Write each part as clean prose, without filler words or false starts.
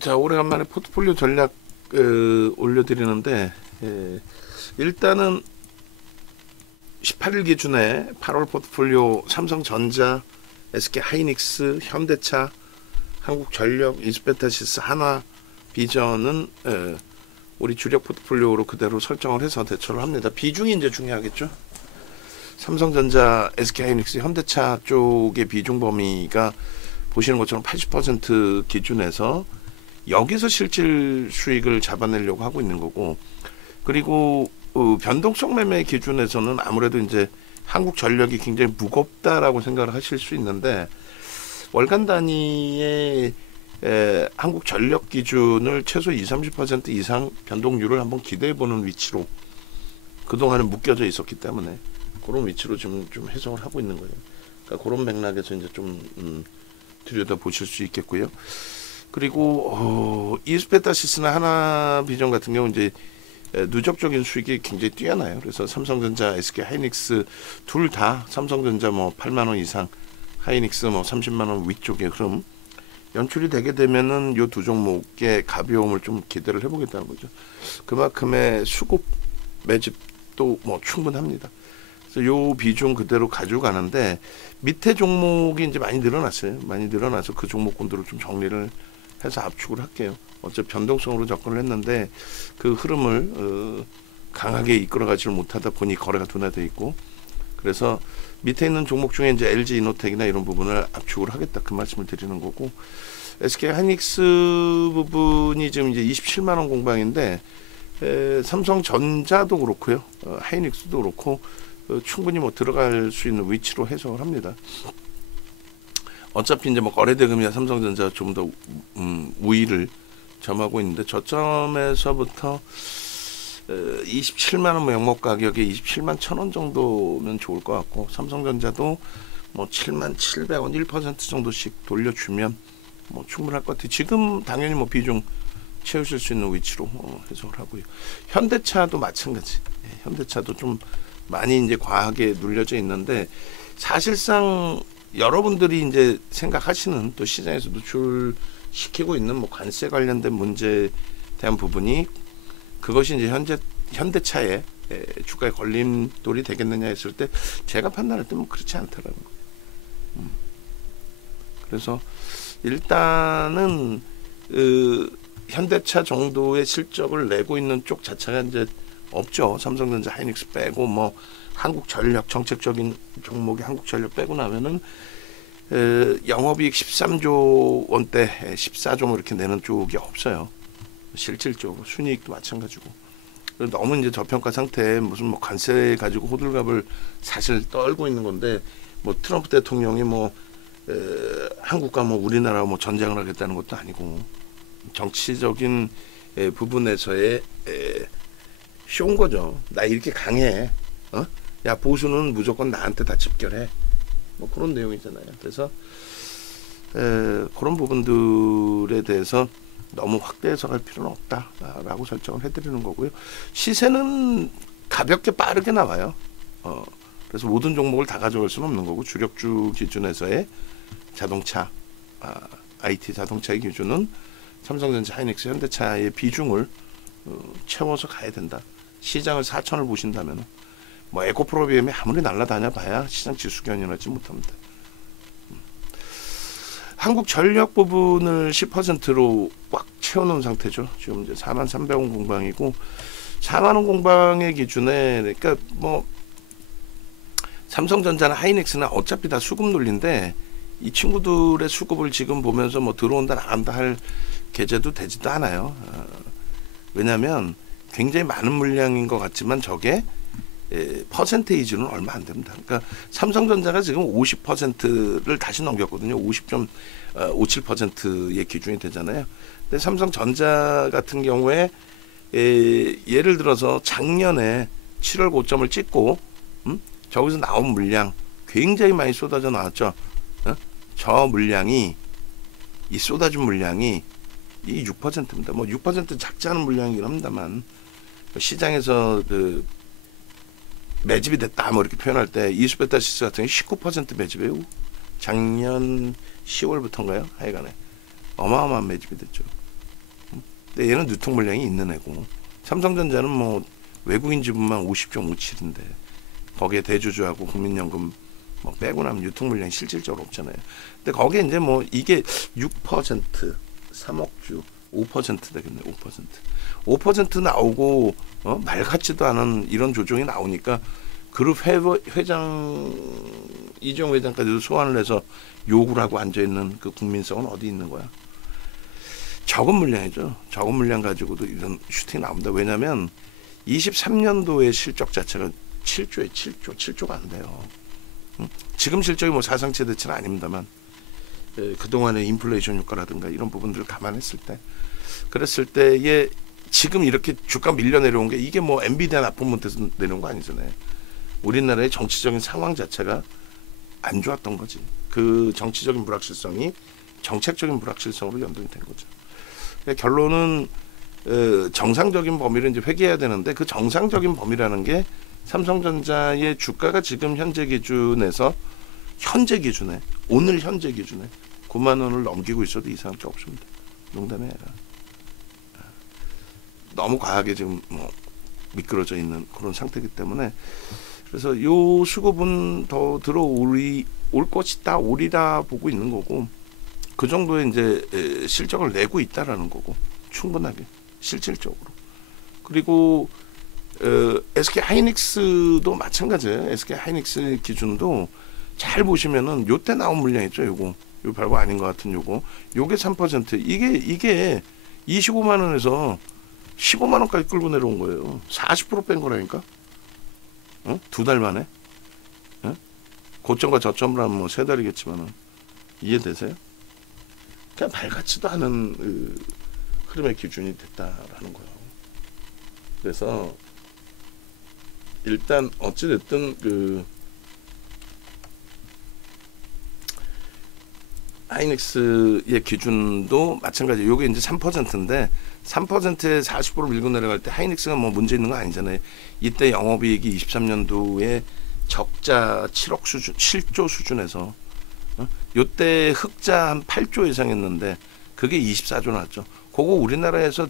자, 오래간만에 포트폴리오 전략 올려드리는데, 일단은 18일 기준에 8월 포트폴리오 삼성전자, SK하이닉스, 현대차, 한국전력, 이스페타시스, 하나비전은 우리 주력 포트폴리오로 그대로 설정을 해서 대처를 합니다. 비중이 이제 중요하겠죠. 삼성전자, SK하이닉스, 현대차 쪽의 비중 범위가 보시는 것처럼 80% 기준에서 여기서 실질 수익을 잡아내려고 하고 있는 거고, 그리고 변동성 매매 기준에서는 아무래도 이제 한국전력이 굉장히 무겁다라고 생각을 하실 수 있는데, 월간 단위의 한국전력 기준을 최소 20-30% 이상 변동률을 한번 기대해보는 위치로 그동안은 묶여져 있었기 때문에 그런 위치로 좀 해석을 하고 있는 거예요. 그러니까 그런 맥락에서 이제 좀 들여다 보실 수 있겠고요. 그리고 이스페타시스나 하나비전 같은 경우 이제 누적적인 수익이 굉장히 뛰어나요. 그래서 삼성전자, SK하이닉스 둘 다 삼성전자 뭐 8만 원 이상, 하이닉스 뭐 30만 원 위쪽의 흐름 연출이 되게 되면은 요 두 종목의 가벼움을 좀 기대를 해보겠다는 거죠. 그만큼의 수급 매집도 뭐 충분합니다. 그래서 요 비중 그대로 가지고 가는데, 밑에 종목이 이제 많이 늘어났어요. 많이 늘어나서 그 종목군들을 좀 정리를 해서 압축을 할게요. 어차피 변동성으로 접근을 했는데 그 흐름을 강하게 이끌어가지를 못하다 보니 거래가 둔화되어 있고, 그래서 밑에 있는 종목 중에 이제 LG이노텍이나 이런 부분을 압축을 하겠다, 그 말씀을 드리는 거고, SK하이닉스 부분이 지금 이제 27만 원 공방인데 삼성전자도 그렇고요, 하이닉스도 그렇고 충분히 뭐 들어갈 수 있는 위치로 해석을 합니다. 어차피 이제 뭐 거래대금이야 삼성전자 좀 더 우위를 점하고 있는데, 저점에서부터 27만 원 명목 가격에 27만 1,000원 정도면 좋을 것 같고, 삼성전자도 뭐 7만 700원 1% 정도씩 돌려주면 뭐 충분할 것 같아요. 지금 당연히 뭐 비중 채우실 수 있는 위치로 해석을 하고요. 현대차도 마찬가지. 현대차도 좀 많이 이제 과하게 눌려져 있는데, 사실상 여러분들이 이제 생각하시는, 또 시장에서 노출시키고 있는 뭐 관세 관련된 문제에 대한 부분이, 그것이 이제 현대차의 주가에 걸림돌이 되겠느냐 했을 때 제가 판단할 때 뭐 그렇지 않더라고요. 그래서 일단은 현대차 정도의 실적을 내고 있는 쪽 자체가 이제 없죠. 삼성전자, 하이닉스 빼고 뭐 한국전력, 정책적인 종목이 한국전력 빼고 나면은 영업이익 13조 원대 14조 이렇게 내는 쪽이 없어요. 실질적으로 순이익도 마찬가지고. 너무 이제 저평가 상태에 무슨 뭐 관세 가지고 호들갑을 사실 떨고 있는 건데, 뭐 트럼프 대통령이 뭐 한국과 뭐 우리나라 뭐 전쟁을 하겠다는 것도 아니고, 정치적인 부분에서의 쇼인 거죠. 나 이렇게 강해, 야 보수는 무조건 나한테 다 집결해, 뭐 그런 내용이잖아요. 그래서 그런 부분들에 대해서 너무 확대 해석할 필요는 없다라고 설정을 해드리는 거고요. 시세는 가볍게 빠르게 나와요. 그래서 모든 종목을 다 가져갈 수는 없는 거고, 주력주 기준에서의 자동차, IT 자동차의 기준은 삼성전자, 하이닉스, 현대차의 비중을 채워서 가야 된다. 시장을 4천을 보신다면 뭐 에코프로비엠이 아무리 날아다녀 봐야 시장 지수 견인하지 못합니다. 한국전력 부분을 10%로 꽉 채워놓은 상태죠. 지금 이제 43,000원 공방이고, 4만원 공방의 기준에, 그러니까 뭐 삼성전자나 하이닉스나 어차피 다 수급 논리인데, 이 친구들의 수급을 지금 보면서 뭐 들어온다 나간다 할 계제도 되지도 않아요. 왜냐하면 굉장히 많은 물량인 것 같지만 저게 퍼센테이지는 얼마 안 됩니다. 그러니까 삼성전자가 지금 50%를 다시 넘겼거든요. 50.57%의 기준이 되잖아요. 근데 삼성전자 같은 경우에 예를 들어서 작년에 7월 고점을 찍고 저기서 나온 물량 굉장히 많이 쏟아져 나왔죠. 저 물량이, 이 쏟아진 물량이 이 6%입니다. 뭐 6% 작지 않은 물량이긴 합니다만, 시장에서 그 매집이 됐다 뭐 이렇게 표현할 때 이스페타시스 같은 경우 19% 매집이에요. 작년 10월부터인가요? 하여간에 어마어마한 매집이 됐죠. 근데 얘는 유통 물량이 있는 애고 삼성전자는 뭐 외국인 지분만 50.57인데 거기에 대주주하고 국민연금 뭐 빼고 나면 유통 물량이 실질적으로 없잖아요. 근데 거기에 이제 뭐 이게 6% 3억 주 5% 되겠네. 5% 나오고 말 같지도 않은 이런 조정이 나오니까 그룹 회장 이재용 회장까지도 소환을 해서 욕을 하고 앉아 있는 그 국민성은 어디 있는 거야? 적은 물량이죠. 적은 물량 가지고도 이런 슈팅이 나옵니다. 왜냐하면 23년도의 실적 자체가 7조가 안 돼요. 지금 실적이 뭐 사상 최대치는 아닙니다만 그동안의 인플레이션 효과라든가 이런 부분들을 감안했을 때 그랬을 때에 지금 이렇게 주가 밀려 내려온 게 이게 뭐 엔비디아 나쁜 못해서 내려온 거 아니잖아요. 우리나라의 정치적인 상황 자체가 안 좋았던 거지. 그 정치적인 불확실성이 정책적인 불확실성으로 연동이 된 거죠. 그러니까 결론은 정상적인 범위를 이제 회귀해야 되는데 그 정상적인 범위라는 게 삼성전자의 주가가 지금 현재 기준에 오늘 현재 기준에 9만 원을 넘기고 있어도 이상할 게 없습니다. 농담이 아니라 너무 과하게 지금 뭐 미끄러져 있는 그런 상태이기 때문에 그래서 요 수급은 더 들어올 것이다 오리라 보고 있는 거고 그 정도의 이제 실적을 내고 있다라는 거고 충분하게 실질적으로 그리고 SK 하이닉스도 마찬가지예요. SK 하이닉스 기준도 잘 보시면은 요때 나온 물량 있죠. 요거 요 별거 아닌 것 같은 요게 3% 이게 25만 원에서 15만 원까지 끌고 내려온 거예요. 40% 뺀 거라니까. 두 달 만에. 고점과 저점을 하면 뭐 세 달이겠지만은 이해되세요? 그냥 말 같지도 않은 흐름의 기준이 됐다라는 거예요. 그래서 일단 어찌됐든 하이닉스의 기준도 마찬가지. 요게 이제 3%인데 3%에 40% 밀고 내려갈 때 하이닉스가 뭐 문제 있는 거 아니잖아요. 이때 영업이익이 23년도에 적자 7억 수준, 7조 수준에서 요때 흑자 한 8조 이상 했는데 그게 24조 나왔죠. 그거 우리나라에서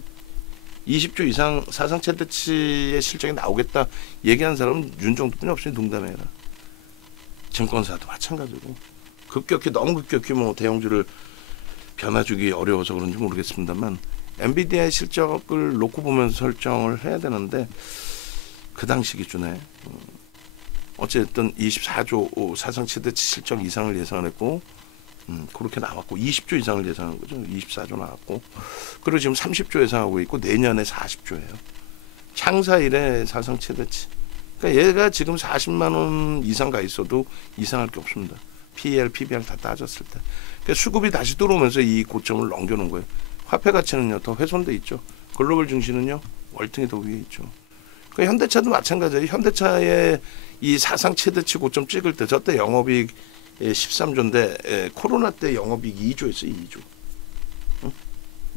20조 이상 사상 최대치의 실적이 나오겠다 얘기한 사람은 윤정도뿐이 없으니 농담해라. 증권사도 마찬가지고 너무 급격히 뭐 대형주를 변화주기 어려워서 그런지 모르겠습니다만 엔비디아의 실적을 놓고 보면서 설정을 해야 되는데 그 당시 기준에 어쨌든 24조 사상 최대치 실적 이상을 예상을 했고 그렇게 나왔고 20조 이상을 예상한 거죠. 24조 나왔고 그리고 지금 30조 예상하고 있고 내년에 40조예요. 창사 이래 사상 최대치. 그러니까 얘가 지금 40만 원 이상 가 있어도 이상할 게 없습니다. PER, PBR 다 따졌을 때. 그러니까 수급이 다시 들어오면서 이 고점을 넘겨놓은 거예요. 화폐 가치는요 더 훼손돼 있죠. 글로벌 증시는요 월등히 더 위에 있죠. 그러니까 현대차도 마찬가지예요. 현대차의 이 사상 최대치 고점 찍을 때 저때 영업이익 13조인데 코로나 때 영업이익 2조였어요. 2조. 응?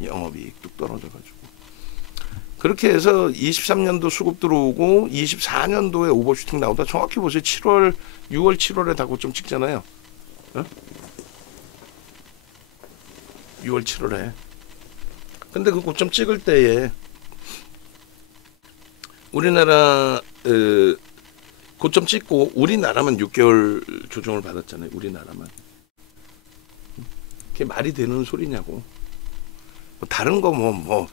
영업이익 뚝 떨어져가지고. 그렇게 해서 23년도 수급 들어오고 24년도에 오버슈팅 나오다 정확히 보세요. 6월 7월에 다 고점 찍잖아요. 응? 6월 7월에. 근데 그 고점 찍을 때에 우리나라 고점 찍고 우리나라만 6개월 조정을 받았잖아요. 우리나라만. 그게 말이 되는 소리냐고. 뭐 다른 거 뭐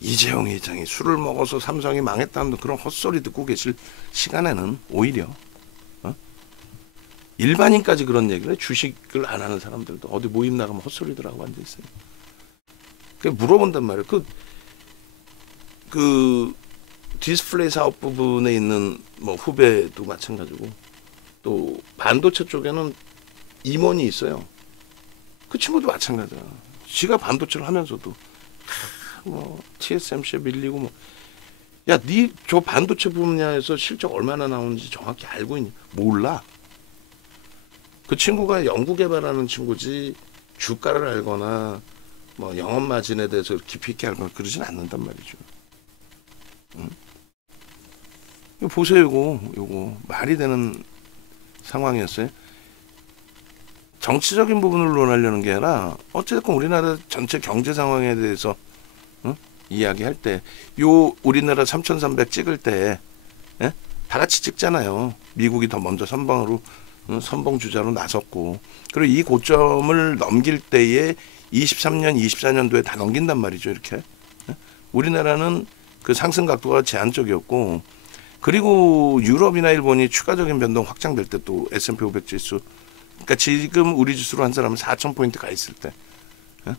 이재용 회장이 술을 먹어서 삼성이 망했다는 그런 헛소리 듣고 계실 시간에는 오히려 일반인까지 그런 얘기를 해. 주식을 안 하는 사람들도 어디 모임 나가면 헛소리들 하고 앉아있어요. 그게 물어본단 말이에요. 그 디스플레이 사업 부분에 있는 뭐 후배도 마찬가지고 또 반도체 쪽에는 임원이 있어요. 그 친구도 마찬가지야. 지가 반도체를 하면서도 뭐 TSMC에 밀리고 뭐 야, 니 저 반도체 분야에서 실적 얼마나 나오는지 정확히 알고 있니? 몰라. 그 친구가 연구 개발하는 친구지 주가를 알거나 뭐 영업 마진에 대해서 깊이 있게 알거나 그러진 않는단 말이죠. 응? 이거 보세요, 요거 말이 되는 상황이었어요. 정치적인 부분을 논하려는 게 아니라 어쨌든 우리나라 전체 경제 상황에 대해서 이야기할 때 요 우리나라 3,300 찍을 때 예? 다 같이 찍잖아요. 미국이 더 먼저 선봉으로 선봉 주자로 나섰고 그리고 이 고점을 넘길 때에 23년, 24년도에 다 넘긴단 말이죠. 이렇게 예? 우리나라는 그 상승 각도가 제한적이었고 그리고 유럽이나 일본이 추가적인 변동 확장될 때 또 S&P 500 지수 그러니까 지금 우리 지수로 한 사람은 4,000포인트 가 있을 때 예?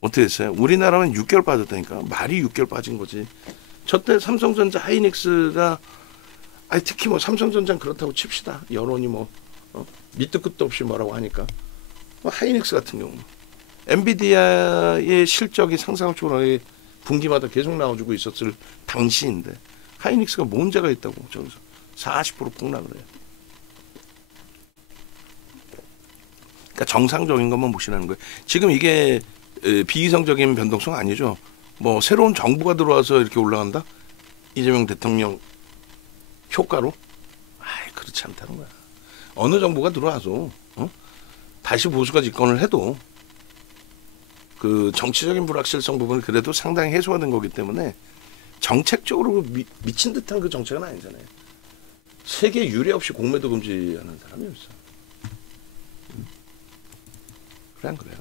어떻게 됐어요? 우리나라는 6개월 빠졌다니까. 말이 6개월 빠진 거지. 저때 삼성전자 하이닉스가 아니 특히 뭐 삼성전자 그렇다고 칩시다. 여론이 뭐 밑도 끝도 없이 뭐라고 하니까 뭐 하이닉스 같은 경우 엔비디아의 실적이 상상적으로 분기마다 계속 나와주고 있었을 당시인데 하이닉스가 뭔 문제가 있다고 저기서 40% 폭락을 해요. 그러니까 정상적인 것만 보시라는 거예요. 지금 이게 비이성적인 변동성 아니죠. 뭐 새로운 정부가 들어와서 이렇게 올라간다? 이재명 대통령 효과로? 아이 그렇지 않다는 거야. 어느 정부가 들어와서 다시 보수가 집권을 해도 그 정치적인 불확실성 부분은 그래도 상당히 해소가 된 거기 때문에 정책적으로 미친 듯한 그 정책은 아니잖아요. 세계 유례 없이 공매도 금지하는 사람이 없어. 그냥 그래요.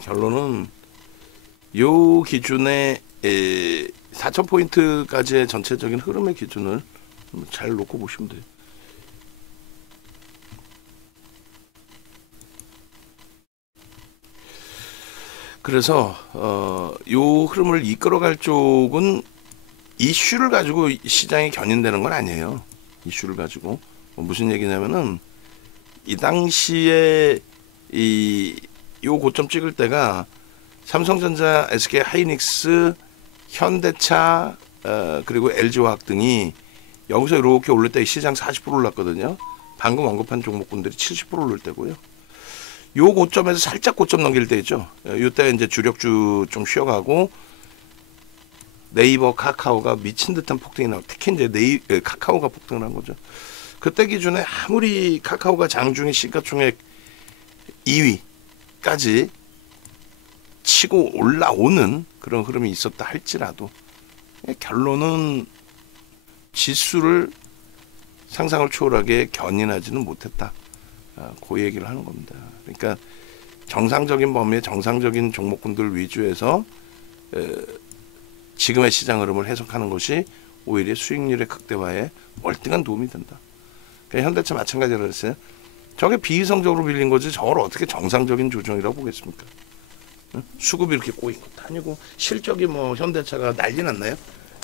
결론은 요 기준에 4,000포인트까지의 전체적인 흐름의 기준을 잘 놓고 보시면 돼요. 그래서 요 흐름을 이끌어갈 쪽은 이슈를 가지고 시장이 견인되는 건 아니에요. 이슈를 가지고 무슨 얘기냐면은 이 당시에 요 고점 찍을 때가 삼성전자, SK 하이닉스, 현대차 그리고 LG화학 등이 여기서 이렇게 오를 때 시장 40% 올랐거든요. 방금 언급한 종목군들이 70% 오를 때고요. 요 고점에서 살짝 고점 넘길 때 있죠. 요때 이제 주력주 좀 쉬어가고 네이버, 카카오가 미친 듯한 폭등이 나고 특히 이제 카카오가 폭등을 한 거죠. 그때 기준에 아무리 카카오가 장중에 시가총액 2위까지 치고 올라오는 그런 흐름이 있었다 할지라도 결론은 지수를 상상을 초월하게 견인하지는 못했다. 그 얘기를 하는 겁니다. 그러니까 정상적인 범위의 정상적인 종목군들 위주에서 지금의 시장 흐름을 해석하는 것이 오히려 수익률의 극대화에 월등한 도움이 된다. 그러니까 현대차 마찬가지로 했어요. 저게 비이성적으로 밀린 거지 저걸 어떻게 정상적인 조정이라고 보겠습니까? 수급이 이렇게 꼬인 것도 아니고 실적이 뭐 현대차가 난리 났나요?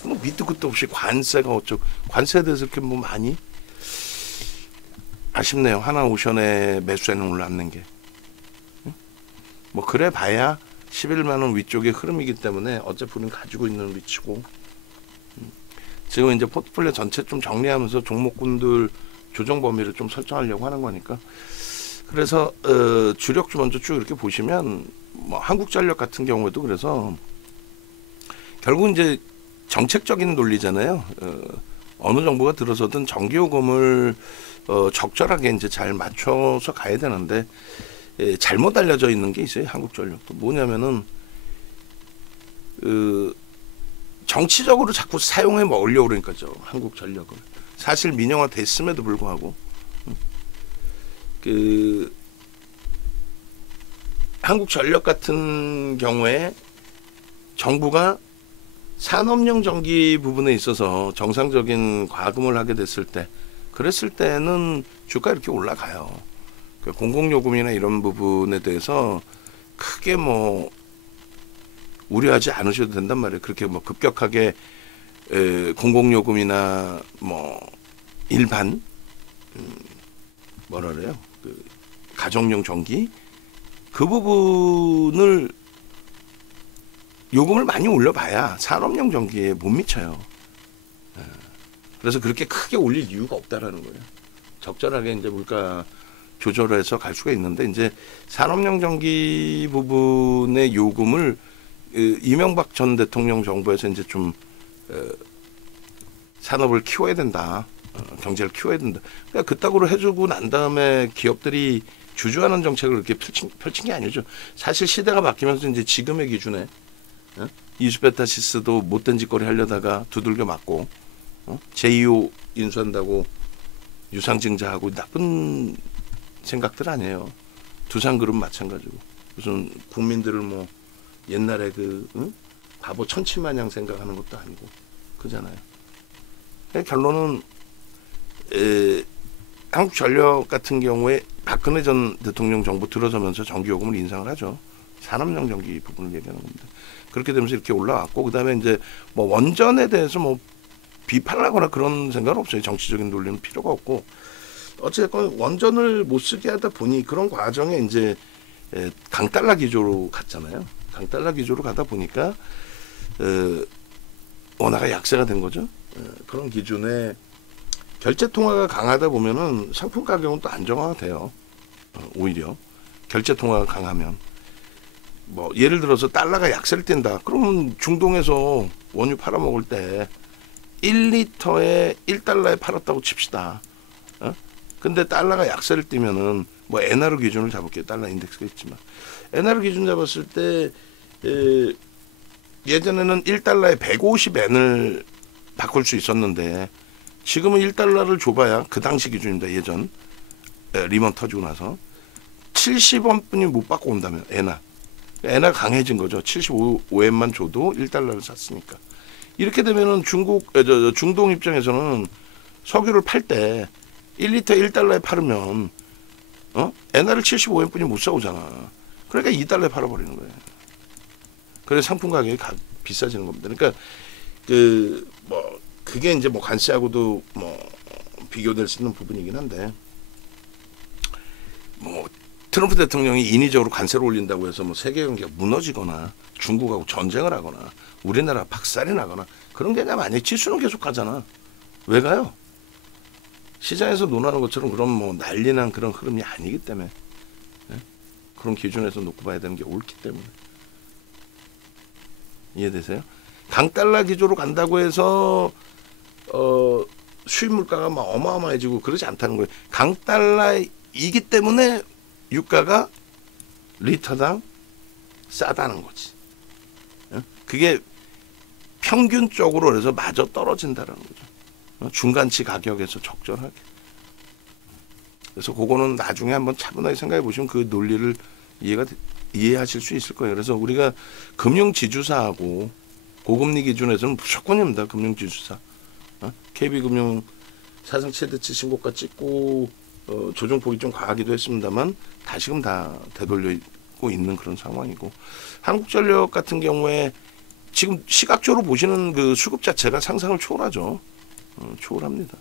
뭐 밑도 끝도 없이 관세가 어쩌고 관세에 대해서 이렇게 뭐 많이 아쉽네요. 하나오션의 매수에는 올랐는 게. 뭐 그래 봐야 11만 원 위쪽의 흐름이기 때문에 어차피 우리는 가지고 있는 위치고 지금 이제 포트폴리오 전체 좀 정리하면서 종목군들 조정 범위를 좀 설정하려고 하는 거니까 그래서 주력주 먼저 쭉 이렇게 보시면 뭐 한국전력 같은 경우에도 그래서 결국 이제 정책적인 논리잖아요. 어느 정부가 들어서든 전기요금을 적절하게 이제 잘 맞춰서 가야 되는데 잘못 알려져 있는 게 있어요. 한국전력도 뭐냐면은 정치적으로 자꾸 사용해 먹으려고 그러니까죠. 한국전력을 사실 민영화 됐음에도 불구하고 한국전력 같은 경우에 정부가 산업용 전기 부분에 있어서 정상적인 과금을 하게 됐을 때 그랬을 때는 주가 이렇게 올라가요. 공공요금이나 이런 부분에 대해서 크게 뭐 우려하지 않으셔도 된단 말이에요. 그렇게 뭐 급격하게 공공요금이나 뭐 일반 뭐라 그래요? 그 가정용 전기 그 부분을 요금을 많이 올려봐야 산업용 전기에 못 미쳐요. 그래서 그렇게 크게 올릴 이유가 없다라는 거예요. 적절하게 이제 물가 조절해서 갈 수가 있는데 이제 산업용 전기 부분의 요금을 이명박 전 대통령 정부에서 이제 좀 산업을 키워야 된다. 경제를 키워야 된다. 그러니까 그따구로 해주고 난 다음에 기업들이 주주하는 정책을 이렇게 펼친 게 아니죠. 사실 시대가 바뀌면서 이제 지금의 기준에 이수베타시스도 못된 짓거리 하려다가 두들겨 맞고 제2호 인수한다고 유상증자하고 나쁜 생각들 아니에요. 두산그룹 마찬가지고 무슨 국민들을 뭐 옛날에 바보 천치마냥 생각하는 것도 아니고 그잖아요. 결론은 한국전력 같은 경우에 박근혜 전 대통령 정부 들어서면서 전기요금을 인상을 하죠. 산업용 전기 부분을 얘기하는 겁니다. 그렇게 되면서 이렇게 올라왔고 그다음에 이제 뭐 원전에 대해서 뭐 비판하거나 그런 생각은 없어요. 정치적인 논리는 필요가 없고 어쨌건 원전을 못 쓰게 하다 보니 그런 과정에 이제 강달러 기조로 갔잖아요. 강달러 기조로 가다 보니까 원화가 약세가 된 거죠. 그런 기준에 결제 통화가 강하다 보면은 상품 가격은 또 안정화가 돼요. 오히려 결제 통화가 강하면 뭐 예를 들어서 달러가 약세를 띈다. 그러면 중동에서 원유 팔아먹을 때 1리터에 1달러에 팔았다고 칩시다. 근데 달러가 약세를 띠면은 뭐 엔화로 기준을 잡을게요. 달러 인덱스가 있지만 엔화로 기준 잡았을 때 예전에는 1달러에 150엔을 바꿀 수 있었는데 지금은 1달러를 줘봐야 그 당시 기준입니다. 예전 리먼 터지고 나서 70원뿐이 못 받고 온다면 엔화 강해진 거죠. 75엔만 줘도 1달러를 샀으니까. 이렇게 되면은 중동 입장에서는 석유를 팔 때 1리터 1달러에 팔으면 엔화를 75엔뿐이 못 사오잖아. 그러니까 2달러에 팔아버리는 거예요. 그래서 상품 가격이 비싸지는 겁니다. 그러니까 그게 이제 뭐 관세하고도 뭐 비교될 수 있는 부분이긴 한데 뭐 트럼프 대통령이 인위적으로 관세를 올린다고 해서 뭐 세계 경제가 무너지거나 중국하고 전쟁을 하거나 우리나라 박살이 나거나 그런 개념 아니에요. 지수는 계속 가잖아. 왜 가요? 시장에서 논하는 것처럼 그런 뭐 난리난 그런 흐름이 아니기 때문에 그런 기준에서 놓고 봐야 되는 게 옳기 때문에. 이해되세요? 강달러 기조로 간다고 해서 수입 물가가 막 어마어마해지고 그러지 않다는 거예요. 강달러이기 때문에 유가가 리터당 싸다는 거지. 그게 평균적으로 그래서 마저 떨어진다는 거죠. 중간치 가격에서 적절하게. 그래서 그거는 나중에 한번 차분하게 생각해 보시면 그 논리를 이해하실 수 있을 거예요. 그래서 우리가 금융지주사하고 고금리 기준에서는 무조건입니다. 금융지주사. KB금융 사상 최대치 신고가 찍고 조정폭이 좀 과하기도 했습니다만 다시금 다 되돌리고 있는 그런 상황이고 한국전력 같은 경우에 지금 시각적으로 보시는 그 수급 자체가 상상을 초월하죠. 초월합니다.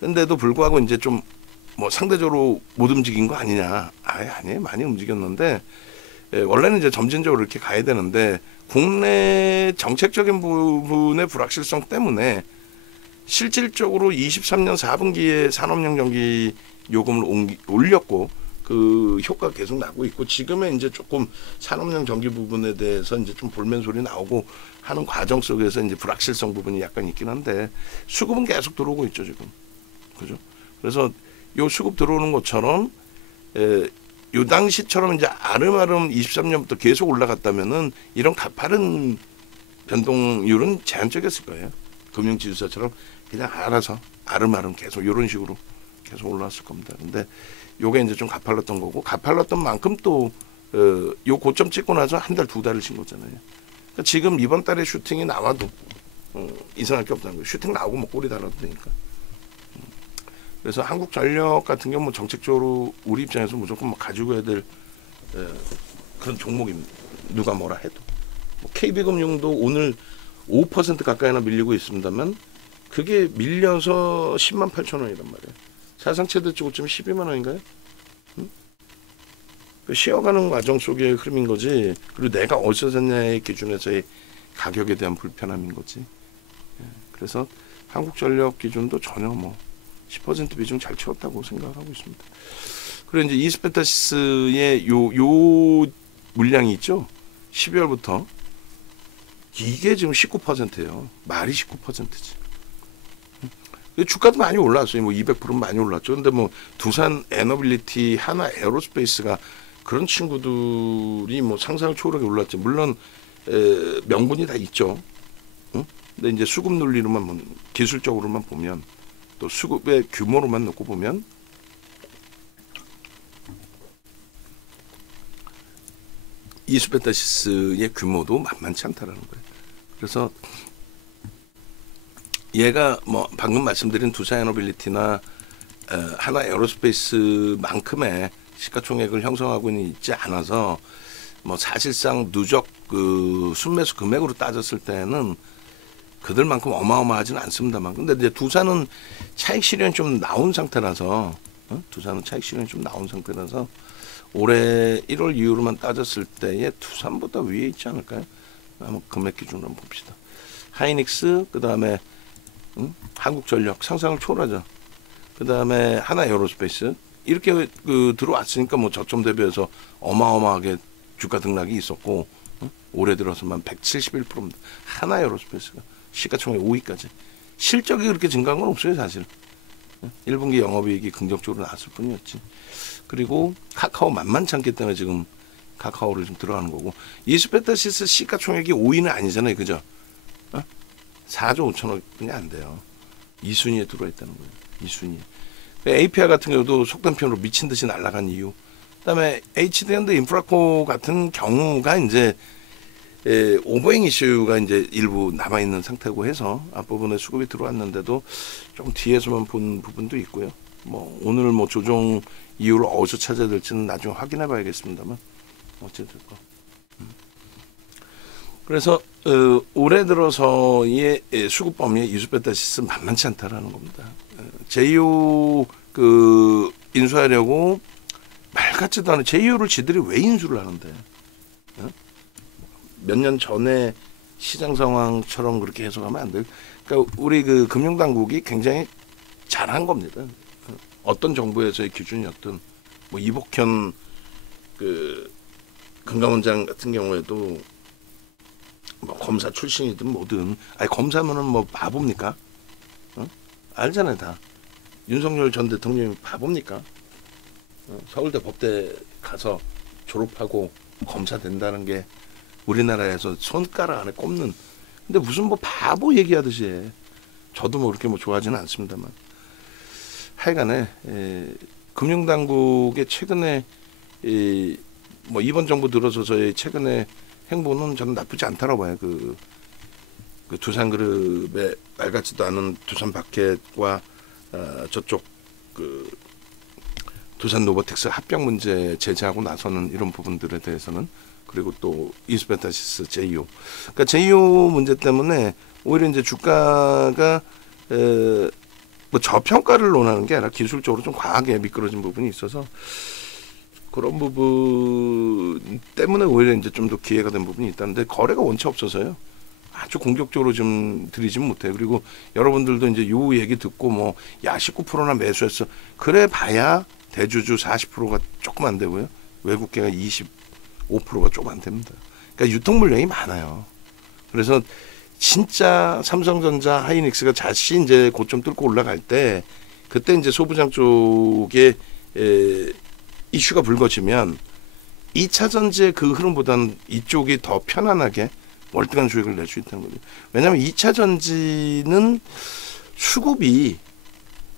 근데도 불구하고 이제 좀 뭐 상대적으로 못 움직인 거 아니냐? 아니에요. 많이 움직였는데 원래는 이제 점진적으로 이렇게 가야 되는데 국내 정책적인 부분의 불확실성 때문에 실질적으로 23년 4분기에 산업용 전기 요금을 올렸고 그 효과가 계속 나고 있고 지금은 이제 조금 산업용 전기 부분에 대해서 이제 좀 볼멘 소리 나오고 하는 과정 속에서 이제 불확실성 부분이 약간 있긴 한데 수급은 계속 들어오고 있죠 지금. 그죠? 그래서 요 수급 들어오는 것처럼 요 당시처럼 이제 아름아름 23년부터 계속 올라갔다면은 이런 가파른 변동률은 제한적이었을 거예요. 금융지주사처럼 그냥 알아서 아름아름 계속 이런 식으로 계속 올라왔을 겁니다. 근데 요게 이제 좀 가팔랐던 거고 가팔랐던 만큼 또 요 고점 찍고 나서 한 달, 두 달을 쉰 거잖아요. 그러니까 지금 이번 달에 슈팅이 나와도 이상할 게 없다는 거예요. 슈팅 나오고 뭐 꼬리 달아도 되니까. 그래서 한국전력 같은 경우 뭐 정책적으로 우리 입장에서 무조건 뭐 가지고 해야 될 그런 종목입니다. 누가 뭐라 해도. 뭐 KB금융도 오늘 5% 가까이나 밀리고 있습니다만 그게 밀려서 10만 8천 원이란 말이에요. 사상 최대치 고점이 12만 원인가요? 쉬어가는 과정 속의 흐름인 거지. 그리고 내가 어디서 샀냐의 기준에서의 가격에 대한 불편함인 거지. 그래서 한국전력 기준도 전혀 뭐 10% 비중 잘 채웠다고 생각을 하고 있습니다. 그리고 이제 이스페타시스의 요 물량이 있죠. 12월부터 이게 지금 19%예요. 말이 19%지. 주가도 많이 올랐어요. 뭐 200% 많이 올랐죠. 근데 뭐 두산 에너빌리티, 하나 에어로스페이스가 그런 친구들이 뭐 상상을 초월하게 올랐죠. 물론 명분이 다 있죠. 응? 근데 이제 수급 논리로만 기술적으로만 보면 또 수급의 규모로만 놓고 보면 이수페타시스의 규모도 만만치 않다라는 거예요. 그래서 얘가 뭐 방금 말씀드린 두산에너빌리티나 하나 에어로스페이스만큼의 시가총액을 형성하고 있지 않아서 뭐 사실상 누적 그 순매수 금액으로 따졌을 때는 그들만큼 어마어마하지는 않습니다만, 근데 이제 두산은 차익 실현이 좀 나온 상태라서 두산은 차익 실현이 좀 나온 상태라서 올해 1월 이후로만 따졌을 때에 두산보다 위에 있지 않을까요? 한번 금액 기준으로 한번 봅시다. 하이닉스, 그 다음에 한국전력 상상을 초월하죠. 그 다음에 하나 에어로스페이스 이렇게 그 들어왔으니까 뭐 저점 대비해서 어마어마하게 주가 등락이 있었고 올해 들어서만 171%입니다. 하나 에어로스페이스가 시가총액 5위까지 실적이 그렇게 증가한 건 없어요 사실. 1분기 영업이익이 긍정적으로 나왔을 뿐이었지. 그리고 카카오 만만치 않기 때문에 지금 카카오를 좀 들어가는 거고, 이스페타시스 시가총액이 5위는 아니잖아요, 그죠? 4조 5천억이 안 돼요. 2순위에 들어있다는 거예요. 2순위. APR 같은 경우도 속된 표현으로 미친 듯이 날아간 이유. 그다음에 HD현대 인프라코 같은 경우가 이제 오버행 이슈가 이제 일부 남아 있는 상태고 해서 앞부분에 수급이 들어왔는데도 좀 뒤에서만 본 부분도 있고요. 뭐 오늘 뭐 조정 이유를 어디서 찾아야 될지는 나중에 확인해 봐야겠습니다만 어쨌든 그래서 올해 들어서의 수급 범위의 이수페타시스 만만치 않다라는 겁니다. 제이오 그 인수하려고 말 같지도 않은 제이오를 지들이 왜 인수를 하는데? 몇 년 전에 시장 상황처럼 그렇게 해석하면 안 돼요. 그러니까 우리 그 금융당국이 굉장히 잘한 겁니다. 어떤 정부에서의 기준이었든 뭐 이복현 그 금감원장 같은 경우에도 뭐 검사 출신이든 뭐든 아니 검사면은 뭐 바보입니까? 알잖아요 다. 윤석열 전 대통령이 바보입니까? 서울대 법대 가서 졸업하고 검사 된다는 게 우리나라에서 손가락 안에 꼽는, 근데 무슨 뭐 바보 얘기하듯이 해. 저도 뭐 그렇게 뭐 좋아하지는 않습니다만 하여간에 금융당국의 최근에 뭐 이번 정부 들어서서의 최근의 행보는 저는 나쁘지 않다고 봐요. 그 두산그룹의 말 같지도 않은 두산바켓과 저쪽 그 두산노보텍스 합병 문제 제재하고 나서는 이런 부분들에 대해서는, 그리고 또 이스페타시스 제이오, 그러니까 제이오 문제 때문에 오히려 이제 주가가 뭐 저평가를 논하는 게 아니라 기술적으로 좀 과하게 미끄러진 부분이 있어서 그런 부분 때문에 오히려 이제 좀 더 기회가 된 부분이 있다는데 거래가 원체 없어서요. 아주 공격적으로 좀 들이지는 못해요. 그리고 여러분들도 이제 요 얘기 듣고 뭐 야 19%나 매수했어. 그래 봐야 대주주 40%가 조금 안 되고요. 외국계가 25%가 조금 안 됩니다. 그러니까 유통 물량이 많아요. 그래서 진짜 삼성전자, 하이닉스가 다시 이제 고점 뚫고 올라갈 때 그때 이제 소부장 쪽에 이슈가 불거지면 2차 전지의 그 흐름보다는 이쪽이 더 편안하게 월등한 수익을 낼 수 있다는 거죠. 왜냐하면 2차 전지는 수급이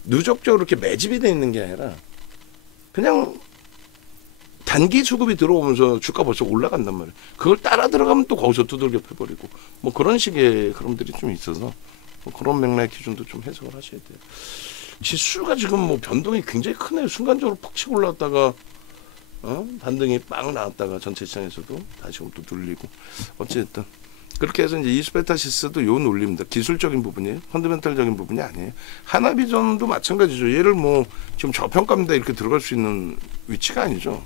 누적적으로 이렇게 매집이 되어 있는 게 아니라 그냥 단기 수급이 들어오면서 주가 벌써 올라간단 말이에요. 그걸 따라 들어가면 또 거기서 두들겨 패버리고 뭐 그런 식의 흐름들이 좀 있어서 뭐 그런 맥락의 기준도 좀 해석을 하셔야 돼요. 지수가 지금 뭐 변동이 굉장히 크네요. 순간적으로 푹 치고 올라왔다가 반등이 빵 나왔다가 전체 시장에서도 다시 또 눌리고 어쨌든 그렇게 해서 이제 이스페타시스도 요 논리입니다. 기술적인 부분이에요. 펀더멘탈적인 부분이 아니에요. 하나비전도 마찬가지죠. 얘를 뭐 지금 저평가입니다 이렇게 들어갈 수 있는 위치가 아니죠.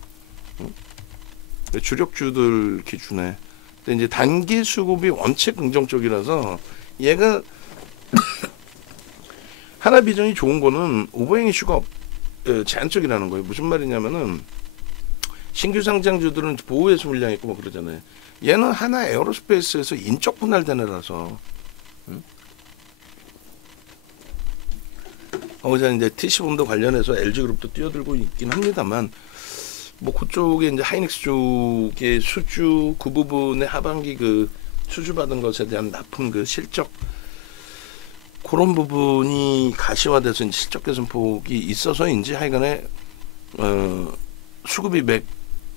주력주들 기준에. 근데 이제 단기 수급이 원체 긍정적이라서 얘가 하나비전이 좋은 거는 오버행 이슈가 제한적이라는 거예요. 무슨 말이냐면은 신규 상장주들은 보호해수 물량이 있고 뭐 그러잖아요. 얘는 하나 에어로스페이스에서 인적 분할된 애라서 거기서 이제 TC본도 관련해서 LG그룹도 뛰어들고 있긴 합니다만 뭐 그쪽에 이제 하이닉스 쪽의 수주 그 부분의 하반기 그 수주 받은 것에 대한 납품 그 실적 그런 부분이 가시화돼서 이제 실적 개선 폭이 있어서인지 하여간에 수급이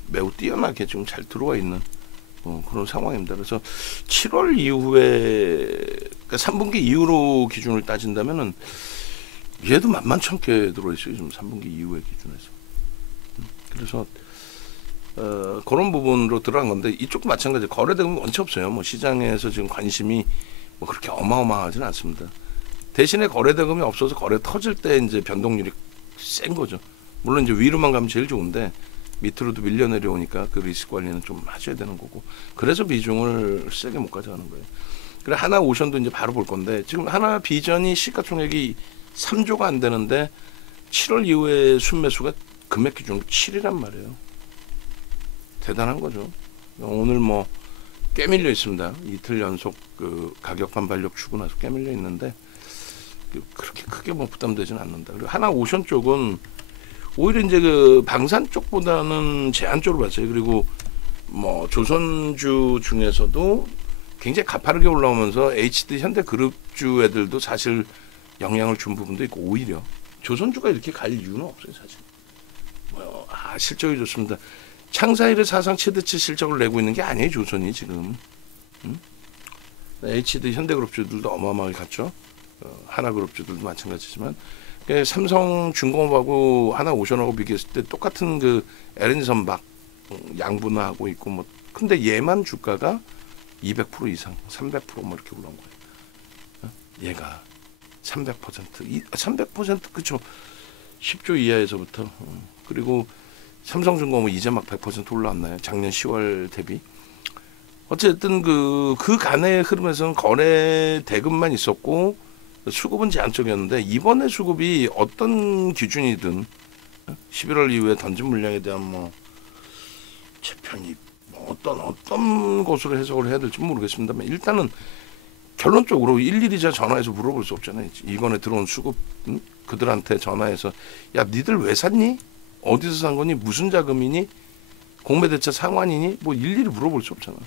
매우 뛰어나게 지금 잘 들어와 있는 그런 상황입니다. 그래서 7월 이후에 그러니까 3분기 이후로 기준을 따진다면은 얘도 만만찮게 들어와 있어요. 지금 3분기 이후의 기준에서. 그래서 그런 부분으로 들어간 건데 이쪽도 마찬가지. 거래대금이 원체 없어요. 뭐 시장에서 지금 관심이 뭐 그렇게 어마어마하지는 않습니다. 대신에 거래대금이 없어서 거래 터질 때 이제 변동률이 센 거죠. 물론 이제 위로만 가면 제일 좋은데 밑으로도 밀려 내려오니까 그 리스크 관리는 좀 하셔야 되는 거고. 그래서 비중을 세게 못 가져가는 거예요. 그래 하나 오션도 이제 바로 볼 건데 지금 하나 비전이 시가총액이 3조가 안 되는데 7월 이후에 순매수가 금액 기준 7이란 말이에요. 대단한 거죠. 오늘 뭐 꽤 밀려 있습니다. 이틀 연속 그 가격 반발력 주고 나서 꽤 밀려 있는데 그렇게 크게 뭐 부담되지는 않는다. 그리고 하나 오션 쪽은 오히려 이제 그 방산 쪽보다는 제한적으로 봤어요. 그리고 조선주 중에서도 굉장히 가파르게 올라오면서 HD 현대그룹주 애들도 사실 영향을 준 부분도 있고 오히려 조선주가 이렇게 갈 이유는 없어요 사실. 실적이 좋습니다. 창사 이래 사상 최대치 실적을 내고 있는 게 아니에요 조선이 지금. HD 현대그룹주들도 어마어마하게 갔죠. 하나그룹주들도 마찬가지지만 삼성중공업하고 하나오션하고 비교했을 때 똑같은 그 LNG 선박 양분화하고 있고 뭐 근데 얘만 주가가 200% 이상 300%뭐 이렇게 올라온 거예요. 얘가 300% 그쵸. 10조 이하에서부터 그리고 삼성중공업은 이제 막 100% 올라왔나요? 작년 10월 대비. 어쨌든 그 간의 흐름에서는 거래 대금만 있었고 수급은 제한적이었는데 이번에 수급이 어떤 기준이든 11월 이후에 던진 물량에 대한 뭐 재편이 어떤 것으로 해석을 해야 될지 모르겠습니다만 일단은 결론적으로 일일이 제가 전화해서 물어볼 수 없잖아요. 이번에 들어온 수급 그들한테 전화해서 야 니들 왜 샀니? 어디서 산 거니? 무슨 자금이니? 공매대차 상환이니? 뭐 일일이 물어볼 수 없잖아.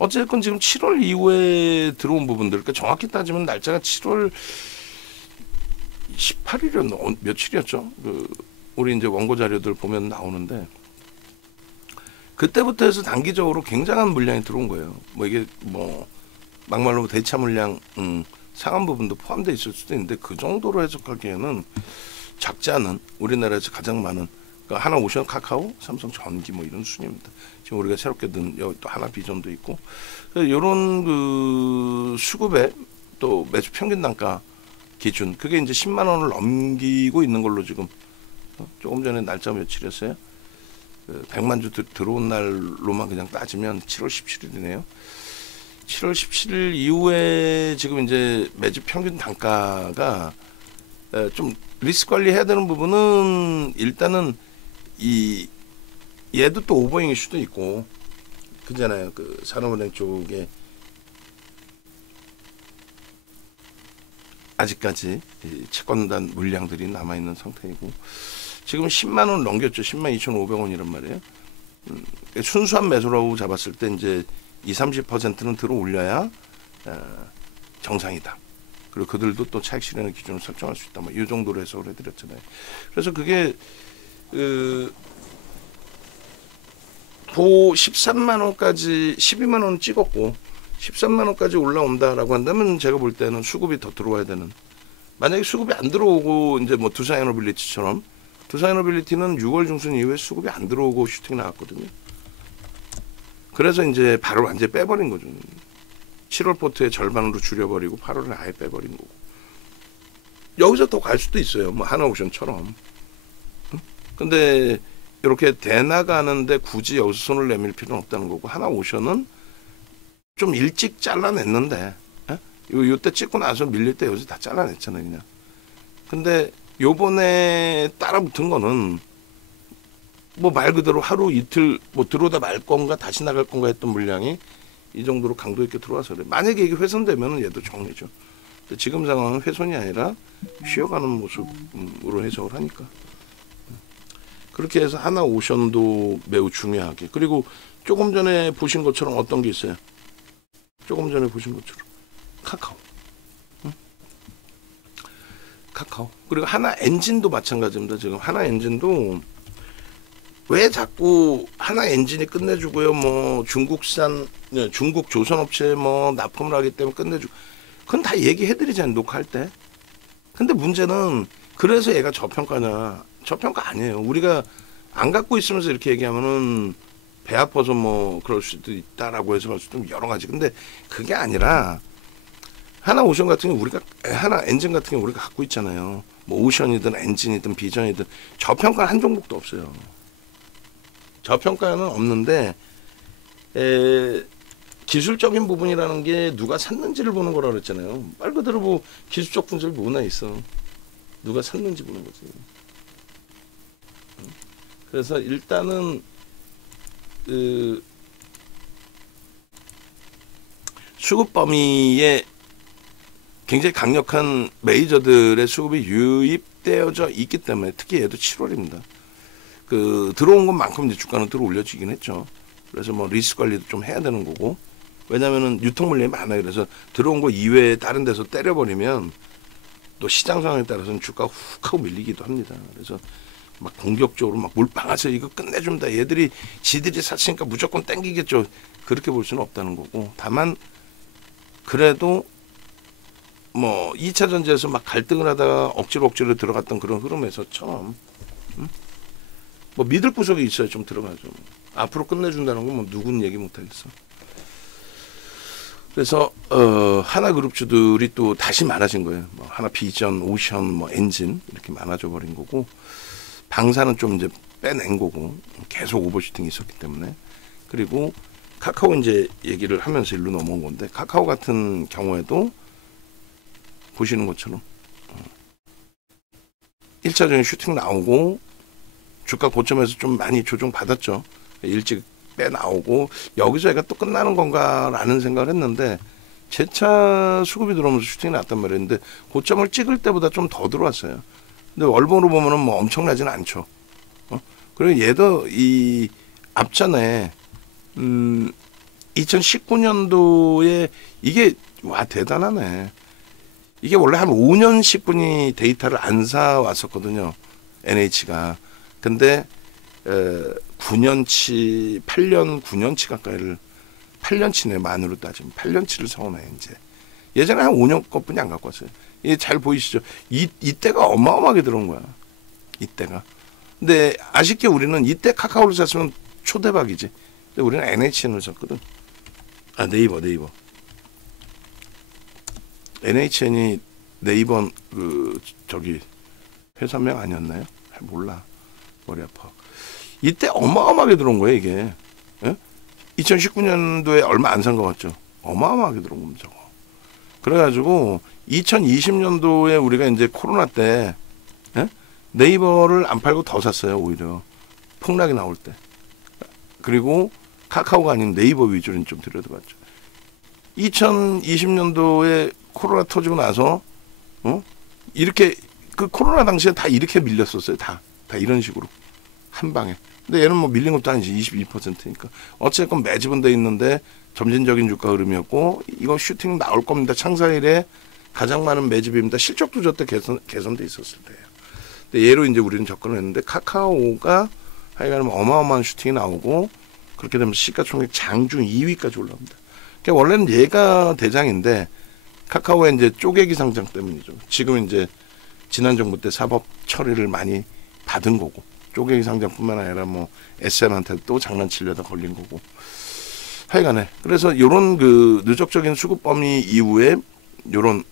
어쨌건 지금 7월 이후에 들어온 부분들, 그러니까 정확히 따지면 날짜가 7월 18일이었나 며칠이었죠. 우리 이제 원고 자료들 보면 나오는데 그때부터 해서 단기적으로 굉장한 물량이 들어온 거예요. 이게 막말로 대차 물량 상한 부분도 포함되어 있을 수도 있는데 그 정도로 해석하기에는 작지 않은 우리나라에서 가장 많은 하나오션, 카카오, 삼성 전기 뭐 이런 순입니다. 지금 우리가 새롭게 든 여기 또 하나 비전도 있고 이런 그 수급에 또 매주 평균 단가 기준 그게 이제 10만 원을 넘기고 있는 걸로 지금 조금 전에 날짜 며칠이었어요. 100만 주 들어온 날로만 그냥 따지면 7월 17일이네요. 7월 17일 이후에 지금 이제 매주 평균 단가가 좀 리스크 관리해야 되는 부분은 일단은 얘도 또 오버잉일 수도 있고 그잖아요. 그 산업은행 쪽에 아직까지 채권단 물량들이 남아있는 상태이고 지금 10만 원 넘겼죠. 10만 2,500원이란 말이에요. 순수한 매수라고 잡았을 때 이제 20-30%는 들어 올려야 정상이다. 그리고 그들도 또 차익 실현의 기준을 설정할 수 있다. 이 정도로 해석을 해드렸잖아요. 그래서 그게 13만 원까지 12만 원 찍었고 13만 원까지 올라온다라고 한다면 제가 볼 때는 수급이 더 들어와야 되는. 만약에 수급이 안 들어오고 이제 두산에너빌리티처럼 두산에너빌리티는 6월 중순 이후에 수급이 안 들어오고 슈팅이 나왔거든요. 그래서 이제 바로 완전히 빼버린 거죠. 7월 포트의 절반으로 줄여버리고 8월에 아예 빼버린 거고. 여기서 더 갈 수도 있어요. 하나오션처럼. 근데 이렇게 대나가는데 굳이 여기서 손을 내밀 필요는 없다는 거고 하나오션은 좀 일찍 잘라냈는데 요때 찍고 나서 밀릴 때 여기서 다 잘라냈잖아요. 그냥. 근데 요번에 따라붙은 거는 말 그대로 하루 이틀 들어오다 말 건가 다시 나갈 건가 했던 물량이 이 정도로 강도 있게 들어와서 그래. 만약에 이게 훼손되면 얘도 정리죠. 지금 상황은 훼손이 아니라 쉬어가는 모습으로 해석을 하니까. 그렇게 해서 하나오션도 매우 중요하게. 그리고 조금 전에 보신 것처럼 어떤 게 있어요? 조금 전에 보신 것처럼 카카오. 카카오. 그리고 하나엔진도 마찬가지입니다. 지금 하나엔진도 왜 자꾸 하나엔진이 끝내주고요. 뭐 중국산, 중국 조선업체 뭐 납품을 하기 때문에 끝내주고. 그건 다 얘기해드리잖아요. 녹화할 때. 근데 문제는 그래서 얘가 저평가냐. 저평가 아니에요. 우리가 안 갖고 있으면서 이렇게 얘기하면은 배 아파서 뭐 그럴 수도 있다라고 해서 할 수도 여러 가지. 근데 그게 아니라 하나오션 같은 경우 우리가 하나엔진 같은 경우 우리가 갖고 있잖아요. 뭐 오션이든 엔진이든 비전이든 저평가는 한 종목도 없어요. 저평가는 없는데 기술적인 부분이라는 게 누가 샀는지를 보는 거라 그랬잖아요. 말 그대로 뭐 기술적 분석이 뭐나 있어. 누가 샀는지 보는 거지. 그래서 일단은 수급 범위에 굉장히 강력한 메이저들의 수급이 유입되어져 있기 때문에 특히 얘도 7월입니다. 들어온 것만큼 이제 주가는 들어올려지긴 했죠. 그래서 뭐 리스크 관리도 좀 해야 되는 거고. 왜냐면은 유통 물량이 많아요. 그래서 들어온 거 이외에 다른 데서 때려버리면 또 시장 상황에 따라서는 주가가 훅 하고 밀리기도 합니다. 그래서 막 공격적으로 막 몰빵해서 이거 끝내준다. 얘들이 지들이 샀으니까 무조건 땡기겠죠. 그렇게 볼 수는 없다는 거고. 다만 그래도 뭐 2차 전지에서 막 갈등을 하다가 억지로 들어갔던 그런 흐름에서처럼 뭐 믿을 구석이 있어야 좀 들어가죠. 앞으로 끝내준다는 건 뭐 누군 얘기 못하겠어. 그래서 하나그룹주들이 또 다시 많아진 거예요. 뭐 하나 비전, 오션, 뭐 엔진 이렇게 많아져 버린 거고 방사는 좀 이제 빼낸 거고 계속 오버슈팅이 있었기 때문에. 그리고 카카오 이제 얘기를 하면서 일로 넘어온 건데 카카오 같은 경우에도 보시는 것처럼 1차적인 슈팅 나오고 주가 고점에서 좀 많이 조정 받았죠. 일찍 빼나오고 여기서 얘가 또 끝나는 건가라는 생각을 했는데 재차 수급이 들어오면서 슈팅이 났단 말이에요. 근데 고점을 찍을 때보다 좀 더 들어왔어요. 근데 월봉으로 보면은 뭐 엄청나지는 않죠. 그리고 얘도 이 앞전에 2019년도에 이게 와 대단하네. 이게 원래 한 5년 10분이 데이터를 안 사왔었거든요. NH가. 근데 9년치, 8년, 9년치 가까이를 8년치네 만으로 따지면 8년치를 사오네 이제. 예전에 한 5년 것뿐이 안 갖고 왔어요. 이게 잘 보이시죠? 이때가 어마어마하게 들어온 거야. 이때가. 근데 아쉽게 우리는 이때 카카오를 샀으면 초대박이지. 근데 우리는 NHN을 샀거든. 아 네이버. NHN이 네이버 저기 회사명 아니었나요? 몰라. 머리 아파. 이때 어마어마하게 들어온 거예요 이게. 예? 2019년도에 얼마 안 산 거 같죠? 어마어마하게 들어온 겁니다. 저거. 그래가지고 2020년도에 우리가 이제 코로나 때 예? 네이버를 안 팔고 더 샀어요 오히려. 폭락이 나올 때. 그리고 카카오가 아닌 네이버 위주로는 좀 들여다봤죠. 2020년도에 코로나 터지고 나서 이렇게 코로나 당시에 다 이렇게 밀렸었어요. 다 이런 식으로 한 방에. 근데 얘는 뭐 밀린 것도 아니지. 22%니까 어쨌건 매집은 돼 있는데 점진적인 주가 흐름이었고 이거 슈팅 나올 겁니다. 창사일에 가장 많은 매집입니다. 실적도 저때 개선돼 있었을 때예요. 근데 얘로 이제 우리는 접근을 했는데 카카오가 하여간 어마어마한 슈팅이 나오고 그렇게 되면 시가총액 장중 2위까지 올라옵니다. 그러니까 원래는 얘가 대장인데 카카오의 이제 쪼개기 상장 때문이죠. 지금 이제 지난 정부 때 사법 처리를 많이 받은 거고 쪼개기 상장뿐만 아니라 뭐 SN한테 또 장난치려다 걸린 거고 하여간에 그래서 이런 누적적인 수급 범위 이후에 이런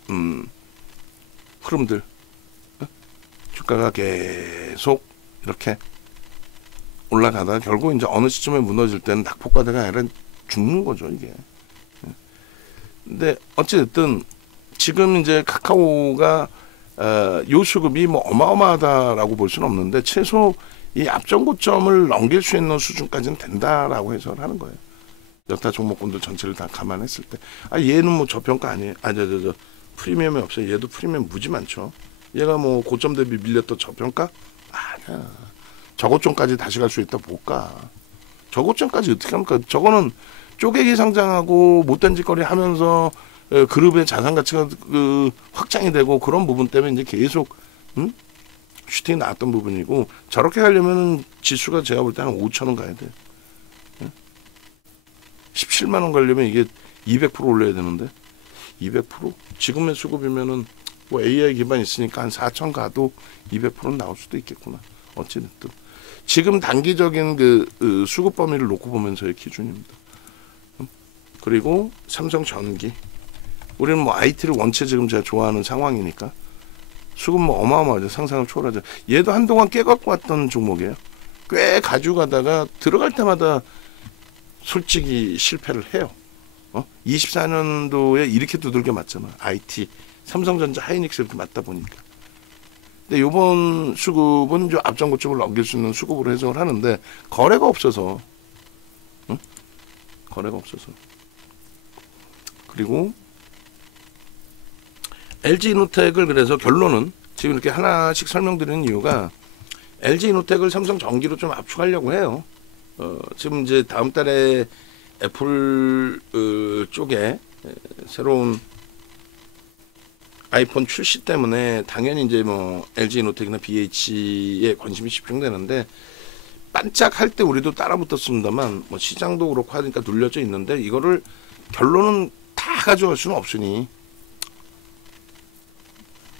흐름들 주가가 계속 이렇게 올라가다가 결국 이제 어느 시점에 무너질 때는 낙폭과대가 아니라 죽는 거죠 이게. 근데 어찌됐든 지금 이제 카카오가 요 수급이 뭐 어마어마하다라고 볼 수는 없는데 최소 이 앞전 고점을 넘길 수 있는 수준까지는 된다라고 해석을 하는 거예요. 여타 종목군들 전체를 다 감안했을 때. 얘는 뭐 저평가 아니에요. 프리미엄이 없어요. 얘도 프리미엄 무지 많죠. 얘가 뭐 고점 대비 밀렸던 저평가? 아니야. 저고점까지 다시 갈 수 있다 못 가. 저고점까지 어떻게 합니까? 저거는 쪼개기 상장하고 못된 짓거리 하면서 그룹의 자산 가치가 확장이 되고 그런 부분 때문에 이제 계속 슈팅이 나왔던 부분이고, 저렇게 가려면 지수가 제가 볼 때는 5,000원 가야 돼. 17만 원 가려면 이게 200% 올려야 되는데 200%? 지금의 수급이면은 뭐 AI 기반 있으니까 한 4천 가도 200%는 나올 수도 있겠구나. 어찌됐든 지금 단기적인 수급 범위를 놓고 보면서의 기준입니다. 그리고 삼성전기, 우리는 뭐 IT를 원체 지금 제가 좋아하는 상황이니까 수급 뭐 어마어마하죠. 상상을 초월하죠. 얘도 한동안 깨갖고 왔던 종목이에요. 꽤 가지고 가다가 들어갈 때마다 솔직히 실패를 해요. 24년도에 이렇게 두들겨 맞잖아. IT, 삼성전자, 하이닉스 이렇게 맞다 보니까. 근데 요번 수급은 좀 앞전 고점을 넘길 수 있는 수급으로 해석을 하는데 거래가 없어서, 거래가 없어서. 그리고 LG이노텍을, 그래서 결론은 지금 이렇게 하나씩 설명드리는 이유가 LG이노텍을 삼성전기로 좀 압축하려고 해요. 지금 이제 다음 달에 애플 쪽에 새로운 아이폰 출시 때문에 당연히 이제 뭐 LG이노텍이나 BH에 관심이 집중되는데, 반짝할 때 우리도 따라붙었습니다만 뭐 시장도 그렇고 하니까 눌려져 있는데, 이거를 결론은 다 가져갈 수는 없으니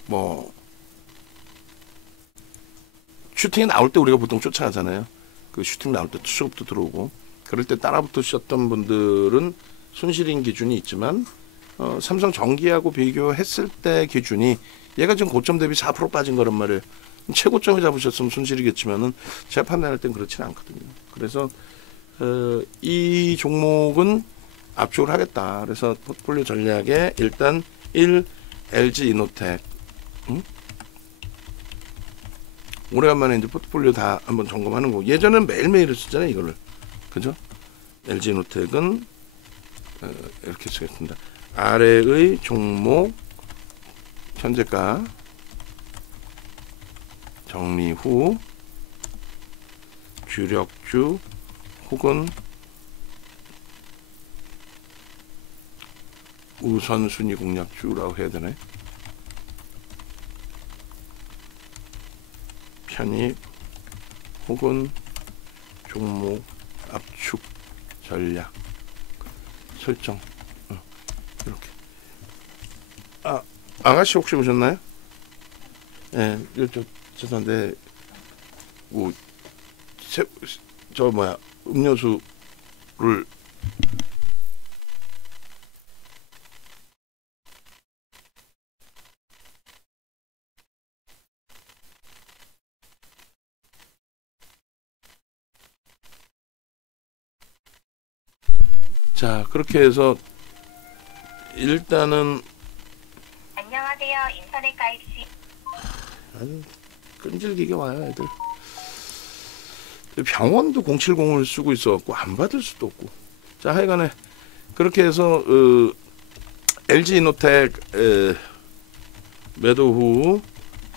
뭐 슈팅이 나올 때 우리가 보통 쫓아가잖아요. 그 슈팅 나올 때 수급도 들어오고, 그럴 때 따라붙으셨던 분들은 손실인 기준이 있지만 삼성전기하고 비교했을 때 기준이 얘가 지금 고점 대비 4% 빠진 거란 말이에요. 최고점에 잡으셨으면 손실이겠지만은 제가 판단할 땐 그렇지는 않거든요. 그래서 이 종목은 압축을 하겠다. 그래서 포트폴리오 전략에 일단 1. LG이노텍, 오래간만에 이제 포트폴리오 다 한번 점검하는 거. 예전엔 매일매일 했었잖아요, 이거를. 그죠? LG이노텍은 이렇게 쓰겠습니다. 아래의 종목 현재가 정리 후 주력주 혹은 우선순위 공략주라고 해야 되나요? 편입 혹은 종목 압축 전략 설정. 이렇게. 아가씨 혹시 오셨나요? 예, 죄송한데 뭐 음료수를 자, 그렇게 해서 일단은 안녕하세요. 인터넷 가입시. 아니, 끈질기게 와요, 애들. 병원도 070을 쓰고 있어갖고 안 받을 수도 없고. 자, 하여간에 그렇게 해서 LG이노텍 매도 후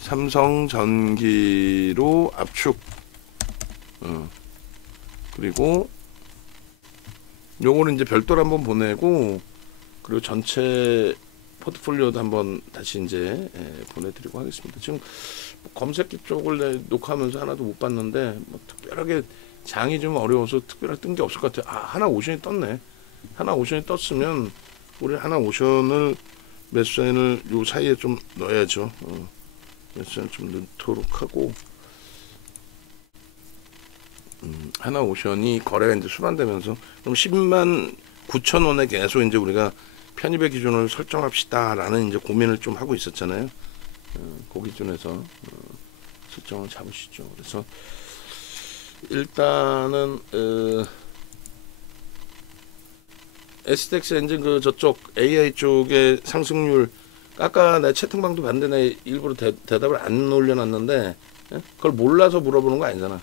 삼성전기로 압축. 그리고 요거는 이제 별도로 한번 보내고, 그리고 전체 포트폴리오도 한번 다시 이제 보내드리고 하겠습니다. 지금 검색기 쪽을 녹화하면서 하나도 못 봤는데 뭐 특별하게 장이 좀 어려워서 특별하게 뜬 게 없을 것 같아요. 하나 오션이 떴네. 하나 오션이 떴으면 우리 하나 오션을 매수사인을 요 사이에 좀 넣어야죠. 매수사인 좀 넣도록 하고, 하나 오션이 거래가 이제 순환되면서 그럼 10만 9천 원에 계속 이제 우리가 편입의 기준을 설정합시다라는 이제 고민을 좀 하고 있었잖아요. 그 기준에서 설정을 잡으시죠. 그래서 일단은 STX 엔진 저쪽 AI 쪽의 상승률, 아까 내 채팅방도 봤는데 내 일부러 대답을 안 올려놨는데 그걸 몰라서 물어보는 거 아니잖아.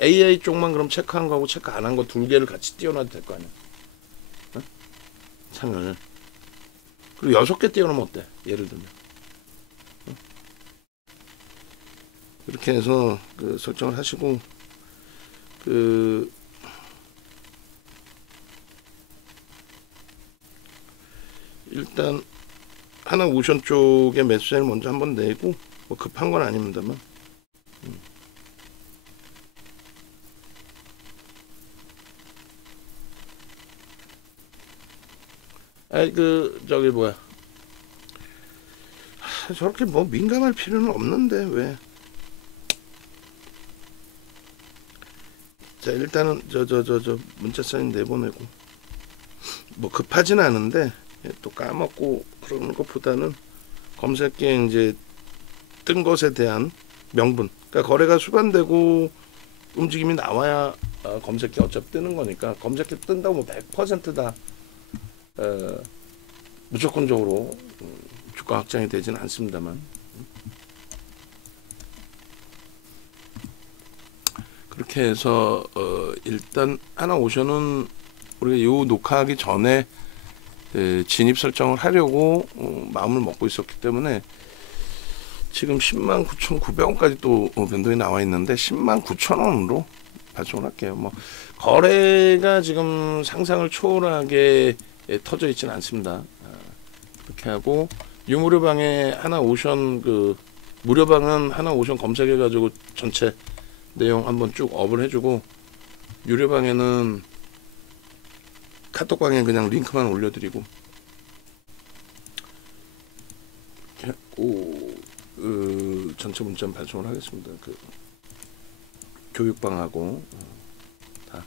AI 쪽만 그럼 체크한 거하고 체크 안 한 거 두 개를 같이 띄워놔도 될 거 아니야. 창을. 그리고 6개 띄워놓으면 어때? 예를 들면. 이렇게 해서 그 설정을 하시고, 그 일단 하나 오션 쪽에 매수세를 먼저 한번 내고, 뭐 급한 건 아닙니다만. 아이 그 저기 뭐야, 저렇게 뭐 민감할 필요는 없는데 왜? 자 일단은 저 문자 사인 내보내고, 뭐 급하진 않은데 또 까먹고 그러는 것보다는 검색기에 이제 뜬 것에 대한 명분, 그러니까 거래가 수반되고 움직임이 나와야 검색기 어차피 뜨는 거니까, 검색기 뜬다고 뭐 100%다 무조건적으로 주가 확장이 되지는 않습니다만, 그렇게 해서 일단 하나 오션은 우리가 이 녹화하기 전에 진입 설정을 하려고 마음을 먹고 있었기 때문에 지금 109,900원까지 또 변동이 나와 있는데 109,000원으로 발송을 할게요. 뭐 거래가 지금 상상을 초월하게 터져 있지는 않습니다. 그렇게 하고, 유무료방에 하나 오션, 그 무료방은 하나 오션 검색해 가지고 전체 내용 한번 쭉 업을 해주고, 유료방에는 카톡방에 그냥 링크만 올려드리고, 이렇게 하고 전체 문자 발송을 하겠습니다. 그 교육방하고 다.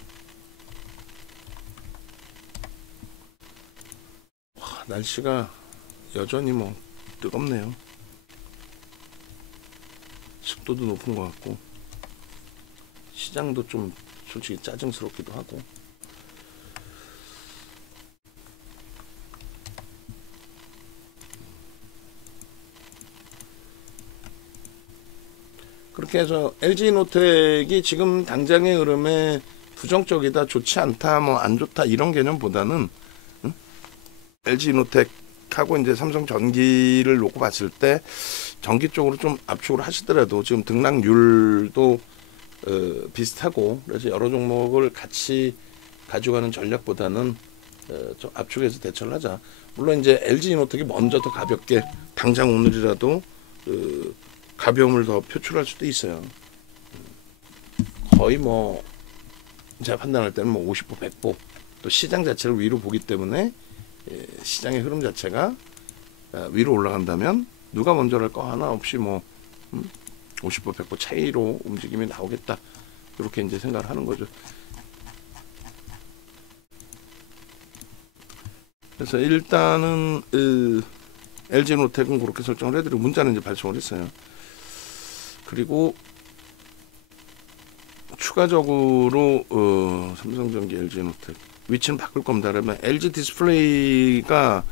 와, 날씨가 여전히 뭐 뜨겁네요. 습도도 높은 것 같고, 시장도 좀 솔직히 짜증스럽기도 하고. 그렇게 해서 LG노텍이 지금 당장의 흐름에 부정적이다, 좋지 않다, 뭐 안 좋다 이런 개념보다는, LG노텍하고 이제 삼성전기를 놓고 봤을 때 전기 쪽으로 좀 압축을 하시더라도 지금 등락률도 비슷하고, 그래서 여러 종목을 같이 가져가는 전략보다는 좀 압축해서 대처를 하자. 물론 이제 LG노텍이 먼저 더 가볍게 당장 오늘이라도 가벼움을 더 표출할 수도 있어요. 거의 뭐 제가 판단할 때는 뭐 50보 100보 또 시장 자체를 위로 보기 때문에, 시장의 흐름 자체가 위로 올라간다면 누가 먼저 할 거 하나 없이 뭐 50보 100보 차이로 움직임이 나오겠다, 이렇게 이제 생각을 하는 거죠. 그래서 일단은 LG노텍은 그렇게 설정을 해드리고, 문자는 이제 발송을 했어요. 그리고 추가적으로 삼성전기, LG노텍 위치는 바꿀 겁니다. 그러면 LG 디스플레이가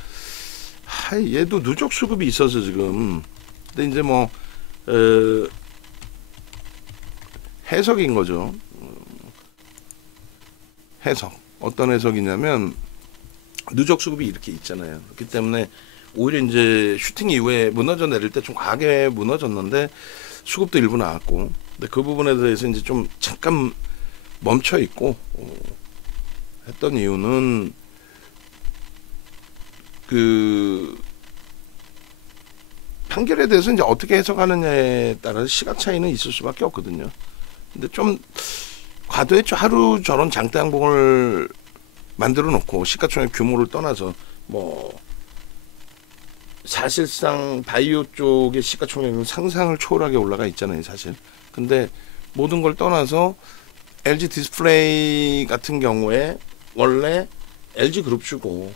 얘도 누적 수급이 있어서 지금, 근데 이제 뭐 해석인 거죠. 해석. 어떤 해석이냐면, 누적 수급이 이렇게 있잖아요. 그렇기 때문에 오히려 이제 슈팅 이후에 무너져 내릴 때 좀 과하게 무너졌는데 수급도 일부 나왔고, 근데 그 부분에 대해서 이제 좀 잠깐 멈춰 있고 했던 이유는, 그 판결에 대해서 이제 어떻게 해석하느냐에 따라서 시각 차이는 있을 수밖에 없거든요. 근데 좀 과도했죠. 하루 저런 장대 항봉을 만들어 놓고 시가총액 규모를 떠나서, 뭐 사실상 바이오 쪽의 시가총액은 상상을 초월하게 올라가 있잖아요, 사실. 근데 모든 걸 떠나서 LG 디스플레이 같은 경우에 원래 LG 그룹주고,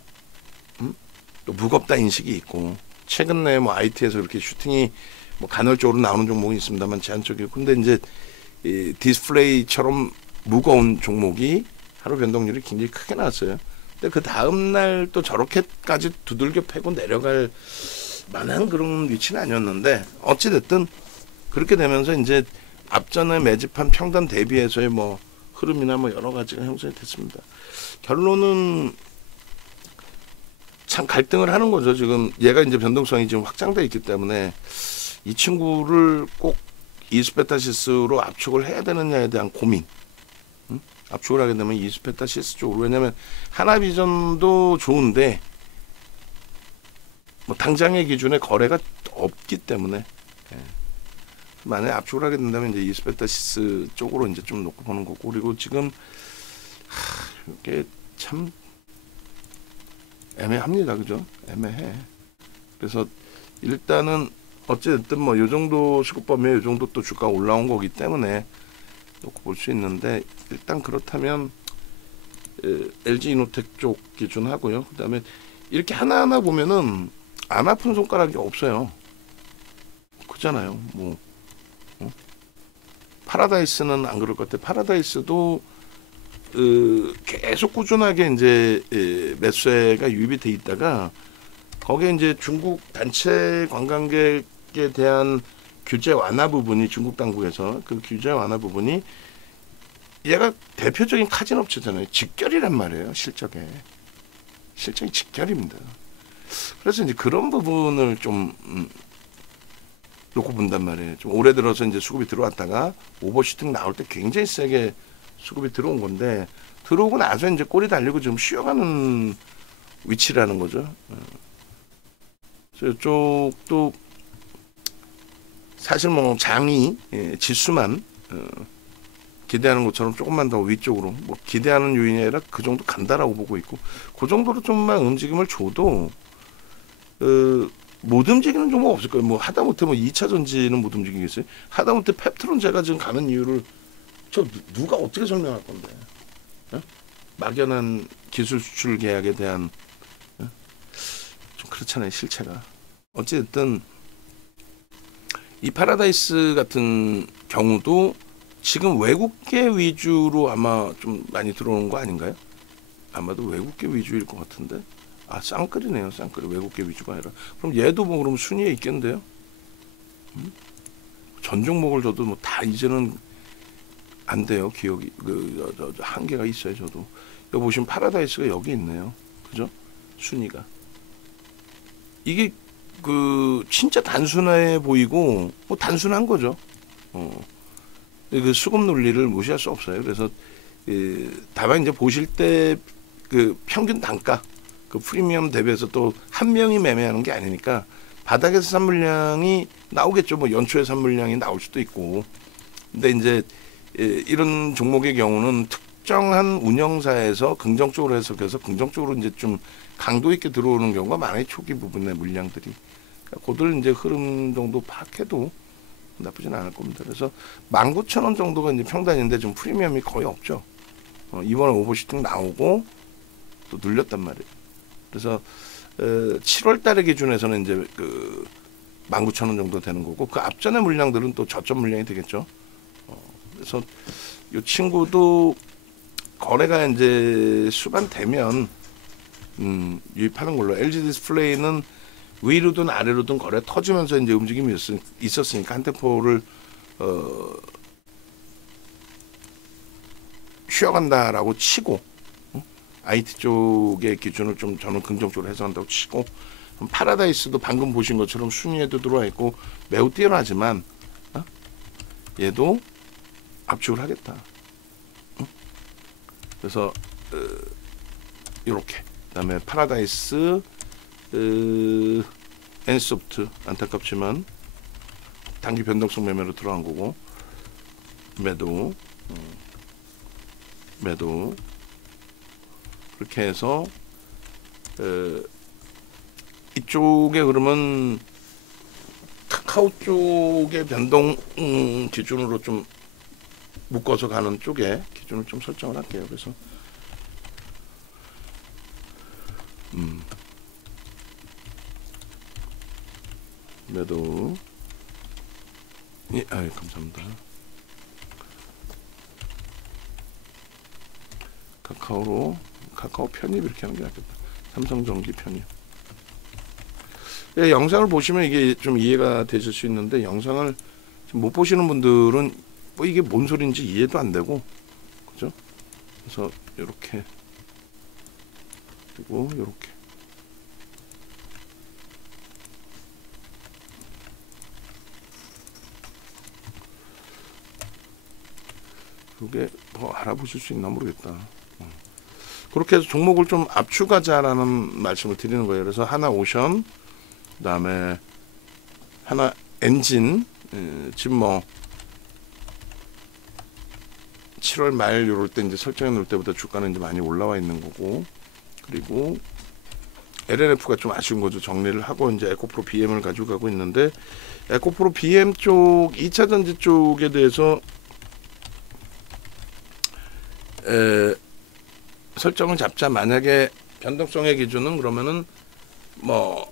또 무겁다 인식이 있고, 최근에 뭐 IT에서 이렇게 슈팅이 뭐 간헐적으로 나오는 종목이 있습니다만 제한적이고, 근데 이제 이 디스플레이처럼 무거운 종목이 하루 변동률이 굉장히 크게 나왔어요. 근데 그 다음 날 또 저렇게까지 두들겨 패고 내려갈 만한 그런 위치는 아니었는데, 어찌 됐든 그렇게 되면서 이제 앞전에 매집한 평단 대비해서의 뭐 흐름이나 뭐 여러 가지가 형성이 됐습니다. 결론은 참 갈등을 하는 거죠. 지금 얘가 이제 변동성이 지금 확장돼 있기 때문에 이 친구를 꼭 이스페타시스로 압축을 해야 되느냐에 대한 고민. 압축을 하게 되면 이스페타시스 쪽으로. 왜냐하면 하나비전도 좋은데 뭐 당장의 기준에 거래가 없기 때문에 만약에 압축을 하게 된다면 이제 이스페타시스 쪽으로 이제 좀 놓고 보는 거고. 그리고 지금 이게 참 애매합니다. 그죠? 애매해. 그래서 일단은 어쨌든 뭐 요 정도 수급범위에 요 정도 또 주가가 올라온 거기 때문에 놓고 볼 수 있는데, 일단 그렇다면 LG이노텍 쪽 기준 하고요. 그다음에 이렇게 하나하나 보면은 안 아픈 손가락이 없어요. 그잖아요. 뭐 파라다이스는 안 그럴 것 같아. 파라다이스도 계속 꾸준하게 이제 매수세가 유입이 돼 있다가 거기에 이제 중국 단체 관광객에 대한 규제 완화 부분이, 중국 당국에서 그 규제 완화 부분이, 얘가 대표적인 카지노 업체잖아요. 직결이란 말이에요. 실적이 직결입니다. 그래서 이제 그런 부분을 좀 놓고 본단 말이에요. 좀 올해 들어서 이제 수급이 들어왔다가 오버슈팅 나올 때 굉장히 세게 수급이 들어온 건데, 들어오고 나서 이제 꼬리 달리고 좀 쉬어가는 위치라는 거죠. 그래서 이쪽도 사실 뭐 장이 지수만 기대하는 것처럼 조금만 더 위쪽으로, 뭐 기대하는 요인이 아니라 그 정도 간다라고 보고 있고, 그 정도로 좀만 움직임을 줘도 못 움직이는 종목 없을 거예요. 뭐 하다못해 뭐 2차 전지는 못 움직이겠어요. 하다못해 펩트론 제가 지금 가는 이유를 누가 어떻게 설명할 건데? 막연한 기술 수출 계약에 대한 좀 그렇잖아요, 실체가. 어쨌든 이 파라다이스 같은 경우도 지금 외국계 위주로 아마 좀 많이 들어오는 거 아닌가요? 아마도 외국계 위주일 것 같은데. 쌍끌이네요. 쌍끌이. 외국계 위주가 아니라. 그럼 얘도 뭐 그럼 순위에 있겠는데요? 전 종목을 저도 뭐 다 이제는 안 돼요. 기억이 한계가 있어요. 저도 여기 보시면 파라다이스가 여기 있네요. 그죠? 순위가 이게 진짜 단순해 보이고 뭐 단순한 거죠. 그 수급 논리를 무시할 수 없어요. 그래서 다만 이제 보실 때 그 평균 단가, 그 프리미엄 대비해서 또 한 명이 매매하는 게 아니니까 바닥에서 산 물량이 나오겠죠. 뭐 연초에 산 물량이 나올 수도 있고. 근데 이제 이런 종목의 경우는 특정한 운영사에서 긍정적으로 해석해서 긍정적으로 이제 좀 강도 있게 들어오는 경우가 많아요. 초기 부분의 물량들이. 그러니까 그들 이제 흐름 정도 파악해도 나쁘진 않을 겁니다. 그래서 19,000원 정도가 이제 평단인데 좀 프리미엄이 거의 없죠. 이번에 오버슈팅 나오고 또 눌렸단 말이에요. 그래서 7월 달의 기준에서는 이제 19,000원 정도 되는 거고, 그 앞전의 물량들은 또 저점 물량이 되겠죠. 그래서 이 친구도 거래가 이제 수반되면 유입하는 걸로. LG 디스플레이는 위로든 아래로든 거래 터지면서 이제 움직임이 있었으니까 한 템포를 쉬어간다라고 치고, IT 쪽의 기준을 좀 저는 긍정적으로 해석한다고 치고, 파라다이스도 방금 보신 것처럼 순위에도 들어와 있고 매우 뛰어나지만 얘도 압축을 하겠다. 그래서 이렇게. 그다음에 파라다이스, 엔소프트 안타깝지만 단기 변동성 매매로 들어간 거고, 매도 그렇게 해서 이쪽에 그러면 카카오 쪽의 변동 기준으로 좀 묶어서 가는 쪽에 기준을 좀 설정을 할게요. 그래서 매도. 예, 감사합니다. 카카오 편입 이렇게 하는 게 낫겠다. 삼성전기 편입. 예, 영상을 보시면 이게 좀 이해가 되실 수 있는데, 영상을 못 보시는 분들은 뭐 이게 뭔 소리인지 이해도 안 되고, 그죠? 그래서 이렇게 그리고 이렇게 그게 뭐 알아보실 수 있나 모르겠다. 그렇게 해서 종목을 좀 압축하자라는 말씀을 드리는 거예요. 그래서 하나 오션, 그다음에 하나 엔진, 지금 뭐 7월 말 요럴 때 이제 설정해 놓을 때보다 주가는 이제 많이 올라와 있는 거고, 그리고 LNF가 좀 아쉬운 거죠. 정리를 하고 이제 에코프로 BM을 가지고 가고 있는데, 에코프로 BM 쪽 2차 전지 쪽에 대해서 설정을 잡자. 만약에 변동성의 기준은 그러면은 뭐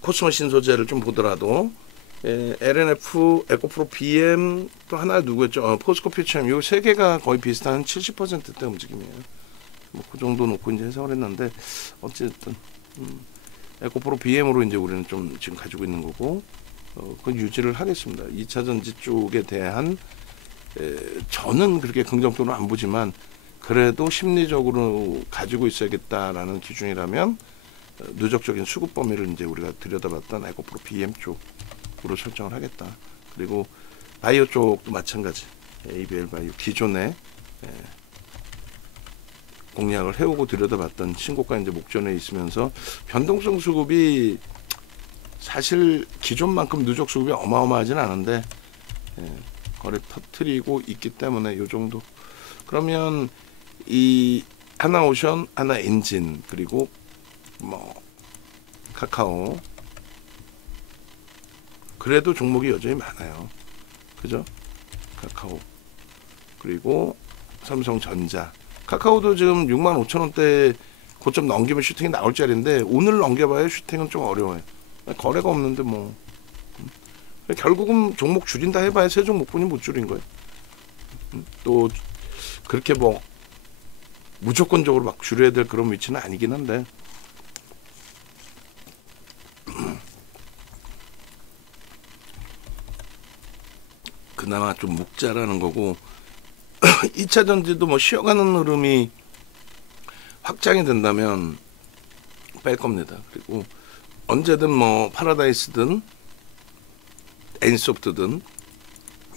코스모 신소재를 좀 보더라도 LNF, 에코프로 BM 또 하나 누구였죠? 포스코 퓨처엠 요 세 개가 거의 비슷한 70%대 움직임이에요. 뭐 그 정도 놓고 이제 해석을 했는데 어쨌든 에코프로 BM으로 이제 우리는 좀 지금 가지고 있는 거고 그 유지를 하겠습니다. 2차 전지 쪽에 대한 저는 그렇게 긍정적으로 안 보지만 그래도 심리적으로 가지고 있어야겠다라는 기준이라면 누적적인 수급 범위를 이제 우리가 들여다봤던 에코프로 BM 쪽으로 설정을 하겠다. 그리고 바이오 쪽도 마찬가지. ABL 바이오 기존에 공략을 해오고 들여다봤던 신고가 이제 목전에 있으면서 변동성 수급이 사실 기존만큼 누적 수급이 어마어마하진 않은데 거래 터트리고 있기 때문에 요 정도. 그러면 이 하나 오션, 하나 엔진, 그리고 뭐 카카오, 그래도 종목이 여전히 많아요. 그죠? 카카오, 그리고 삼성전자. 카카오도 지금 65,000원대 고점 넘기면 슈팅이 나올 자리인데 오늘 넘겨봐야 슈팅은 좀 어려워요. 거래가 없는데 뭐 결국은 종목 줄인다 해봐야 세 종목뿐이 못 줄인 거예요. 또 그렇게 뭐 무조건적으로 막 줄여야 될 그런 위치는 아니긴 한데 그나마 좀 묵자라는 거고 2차 전지도 뭐 쉬어가는 흐름이 확장이 된다면 뺄 겁니다. 그리고 언제든 뭐 파라다이스든 엔소프트든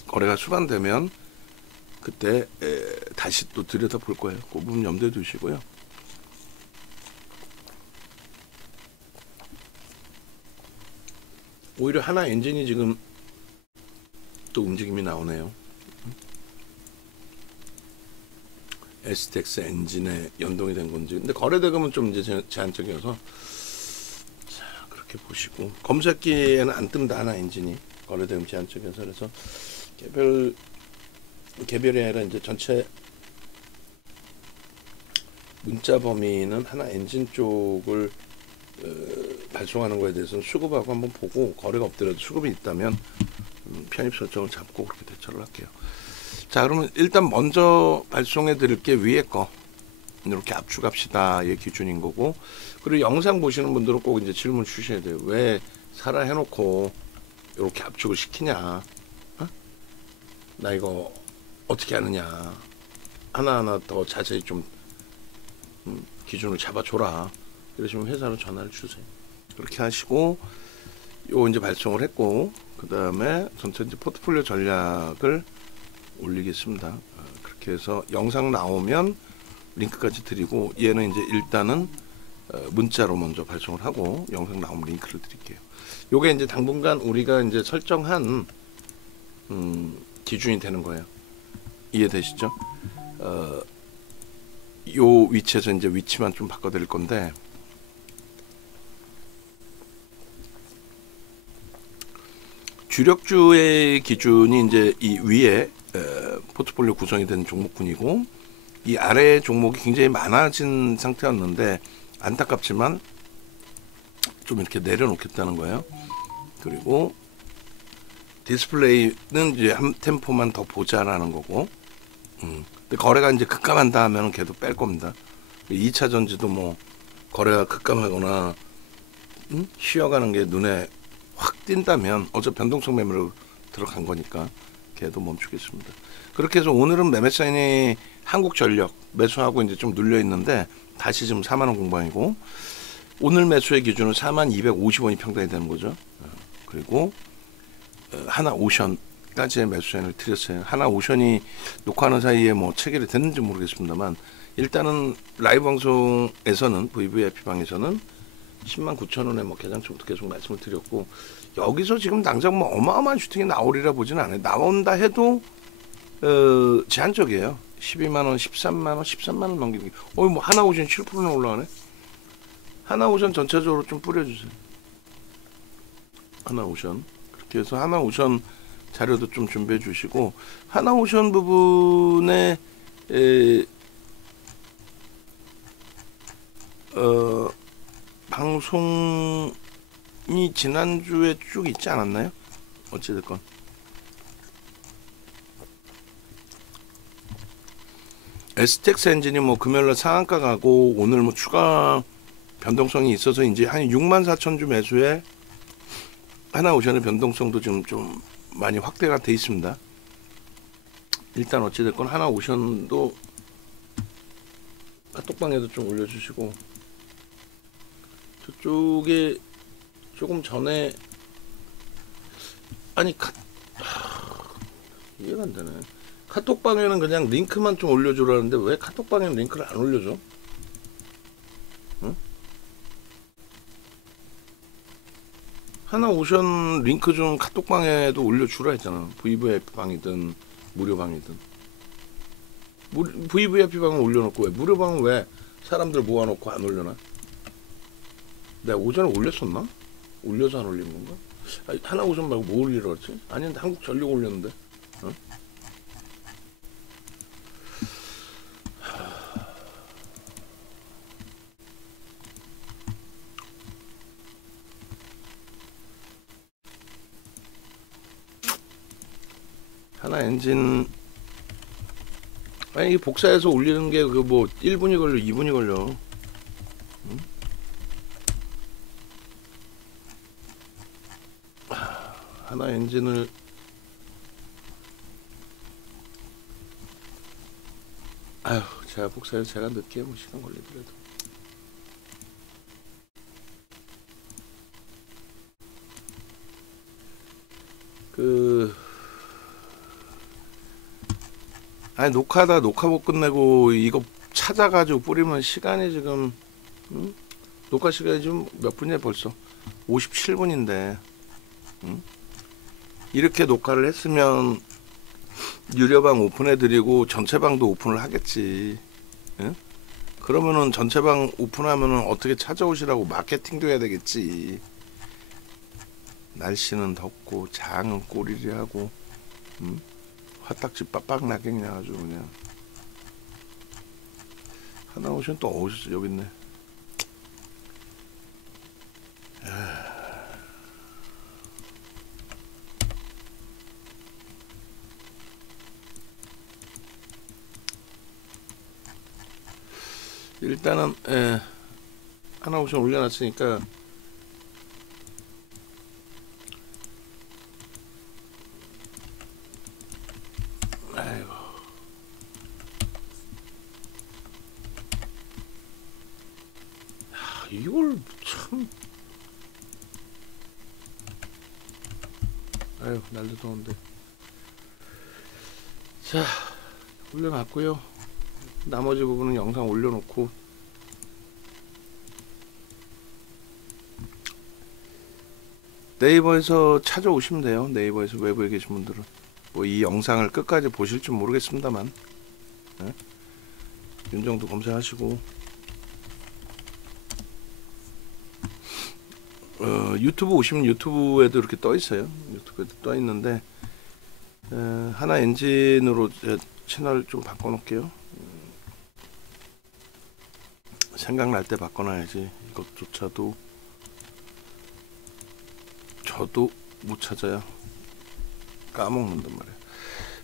거래가 수반되면 그때 다시 또 들여다볼 거예요. 그 부분 염두에 두시고요. 오히려 하나 엔진이 지금 또 움직임이 나오네요. STX 엔진에 연동이 된 건지. 근데 거래대금은 좀 이제 제한적이어서 자 그렇게 보시고 검색기에는 안 뜬다. 하나 엔진이 거래대금 제한적이어서. 그래서 개별이 아니라 이제 전체 문자 범위는 하나 엔진 쪽을 발송하는 거에 대해서는 수급하고 한번 보고 거래가 없더라도 수급이 있다면 편입 설정을 잡고 그렇게 대처를 할게요. 자 그러면 일단 먼저 발송해 드릴 게 위에 거 이렇게 압축합시다의 기준인 거고, 그리고 영상 보시는 분들은 꼭 이제 질문 주셔야 돼요. 왜 사라 해놓고 이렇게 압축을 시키냐, 나 이거 어떻게 하느냐, 하나하나 더 자세히 좀 기준을 잡아줘라. 그러시면 회사로 전화를 주세요. 그렇게 하시고 요 이제 발송을 했고, 그 다음에 전체 이제 포트폴리오 전략을 올리겠습니다. 그렇게 해서 영상 나오면 링크까지 드리고, 얘는 이제 일단은 문자로 먼저 발송을 하고 영상 나오면 링크를 드릴게요. 요게 이제 당분간 우리가 이제 설정한 기준이 되는 거예요. 이해되시죠? 요 위치에서 이제 위치만 좀 바꿔드릴 건데, 주력주의 기준이 이제 이 위에 포트폴리오 구성이 된 종목군이고, 이 아래 종목이 굉장히 많아진 상태였는데 안타깝지만 좀 이렇게 내려놓겠다는 거예요. 그리고 디스플레이는 이제 한 템포만 더 보자라는 거고, 근데 거래가 이제 급감한다 하면 걔도 뺄 겁니다. 2차 전지도 뭐 거래가 급감하거나 쉬어가는 게 눈에 확 띈다면 어차피 변동성 매매로 들어간 거니까 걔도 멈추겠습니다. 그렇게 해서 오늘은 매매 사인이 한국전력 매수하고 이제 좀 눌려 있는데 다시 지금 4만 원 공방이고, 오늘 매수의 기준은 4만 250원이 평단이 되는 거죠. 그리고 하나 오션 가지의 매수세를 드렸어요. 하나오션이 녹화하는 사이에 뭐 체결이 됐는지 모르겠습니다만 일단은 라이브 방송에서는 VVIP 방에서는 109,000원에 뭐 개장 초부터 계속 말씀을 드렸고 여기서 지금 당장 뭐 어마어마한 슈팅이 나오리라 보지는 않아요. 나온다 해도 제한적이에요. 12만원, 13만원, 13만원 넘기는 게 뭐 하나오션 7%나 올라가네. 하나오션 전체적으로 좀 뿌려주세요. 하나오션 그렇게 해서 하나오션 자료도 좀 준비해 주시고 하나오션 부분에 방송이 지난주에 쭉 있지 않았나요? 어찌됐건 STX 엔진이 뭐 금요일날 상한가 가고 오늘 뭐 추가 변동성이 있어서 이제 한 64,000주 매수에 하나오션의 변동성도 지금 좀 많이 확대가 돼 있습니다. 일단 어찌됐건 하나오션도 카톡방에도 좀 올려주시고 저쪽에 조금 전에 아니 이해가 안 되네. 카톡방에는 그냥 링크만 좀 올려주라는데 왜 카톡방에는 링크를 안 올려줘? 응? 하나오션 링크 좀 카톡방에도 올려주라 했잖아. VVIP 방이든 무료 방이든. VVIP 방은 올려놓고 왜 무료 방은 왜 사람들 모아놓고 안 올려놔? 내가 오전에 올렸었나? 올려서 안 올린 건가? 아니, 하나오션 말고 뭐 올리라 그랬지? 아니 한국전력 올렸는데. 어? 하나 엔진 아니 복사해서 올리는 게 그 뭐 1분이 걸려 2분이 걸려. 응? 하나 엔진을 아휴 제가 복사해서 제가 늦게 뭐 시간 걸리더라도 아니 녹화 못 끝내고 이거 찾아가지고 뿌리면 시간이 지금 응? 녹화 시간이 지금 몇 분이야 벌써 57분인데 응? 이렇게 녹화를 했으면 유료방 오픈해드리고 전체방도 오픈을 하겠지. 응? 그러면은 전체방 오픈하면은 어떻게 찾아오시라고 마케팅도 해야 되겠지. 날씨는 덥고 장은 꼬리리하고 응? 화딱지 빡빡 나게 그냥 아주 그냥. 하나오션 또 어디서 여기 있네. 일단은 하나오션 올려놨으니까 아이고 이걸 참 아유 날도 더운데 자 올려놨고요. 나머지 부분은 영상 올려놓고 네이버에서 찾아오시면 돼요. 네이버에서 외부에 계신 분들은 뭐 이 영상을 끝까지 보실 줄 모르겠습니다만 네? 윤정도 검색하시고 유튜브 오시면 유튜브에도 이렇게 떠 있어요. 유튜브에도 떠 있는데 하나 엔진으로 제 채널 좀 바꿔놓을게요. 생각날 때 바꿔놔야지. 이것조차도 저도 못 찾아요. 까먹는단 말이에요.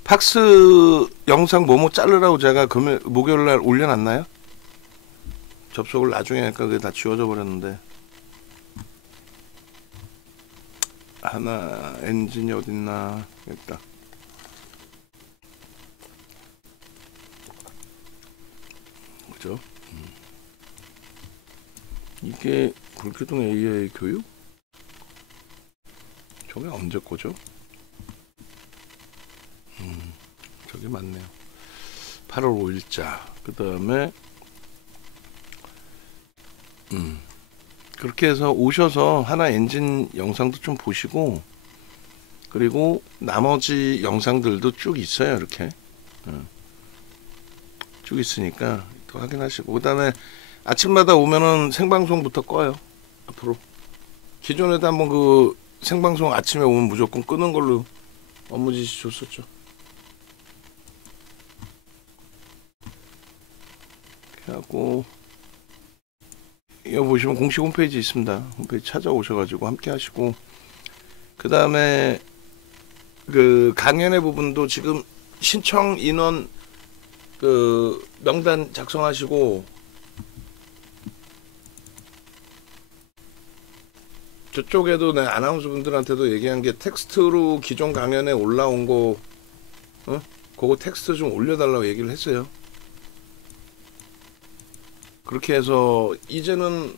팍스 영상 뭐뭐 자르라고 제가 목요일날 올려놨나요? 접속을 나중에 하니까 그게 다 지워져 버렸는데. 하나 엔진이 어딨나. 여기다. 그죠? 이게 불교동 AI 교육? 저게 언제 거죠? 저기 맞네요. 8월 5일자. 그 다음에 그렇게 해서 오셔서 하나 엔진 영상도 좀 보시고, 그리고 나머지 영상들도 쭉 있어요. 이렇게 쭉 있으니까 또 확인하시고, 그 다음에 아침마다 오면은 생방송부터 꺼요. 앞으로 기존에도 한번 그 생방송 아침에 오면 무조건 끄는 걸로 업무 지시 줬었죠. 이렇게 하고, 이거 보시면 공식 홈페이지 있습니다. 홈페이지 찾아오셔가지고 함께 하시고, 그 다음에 그 강연의 부분도 지금 신청 인원 그 명단 작성하시고, 저쪽에도 내 아나운서 분들한테도 얘기한 게, 텍스트로 기존 강연에 올라온 거 그거 텍스트 좀 올려달라고 얘기를 했어요. 그렇게 해서 이제는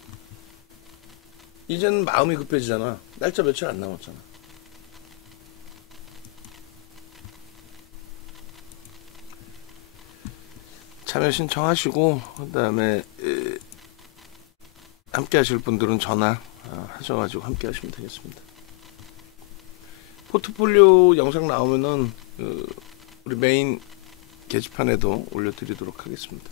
마음이 급해지잖아. 날짜 며칠 안 남았잖아. 참여 신청하시고, 그 다음에 함께 하실 분들은 전화 하셔가지고 함께 하시면 되겠습니다. 포트폴리오 영상 나오면은 우리 메인 게시판에도 올려드리도록 하겠습니다.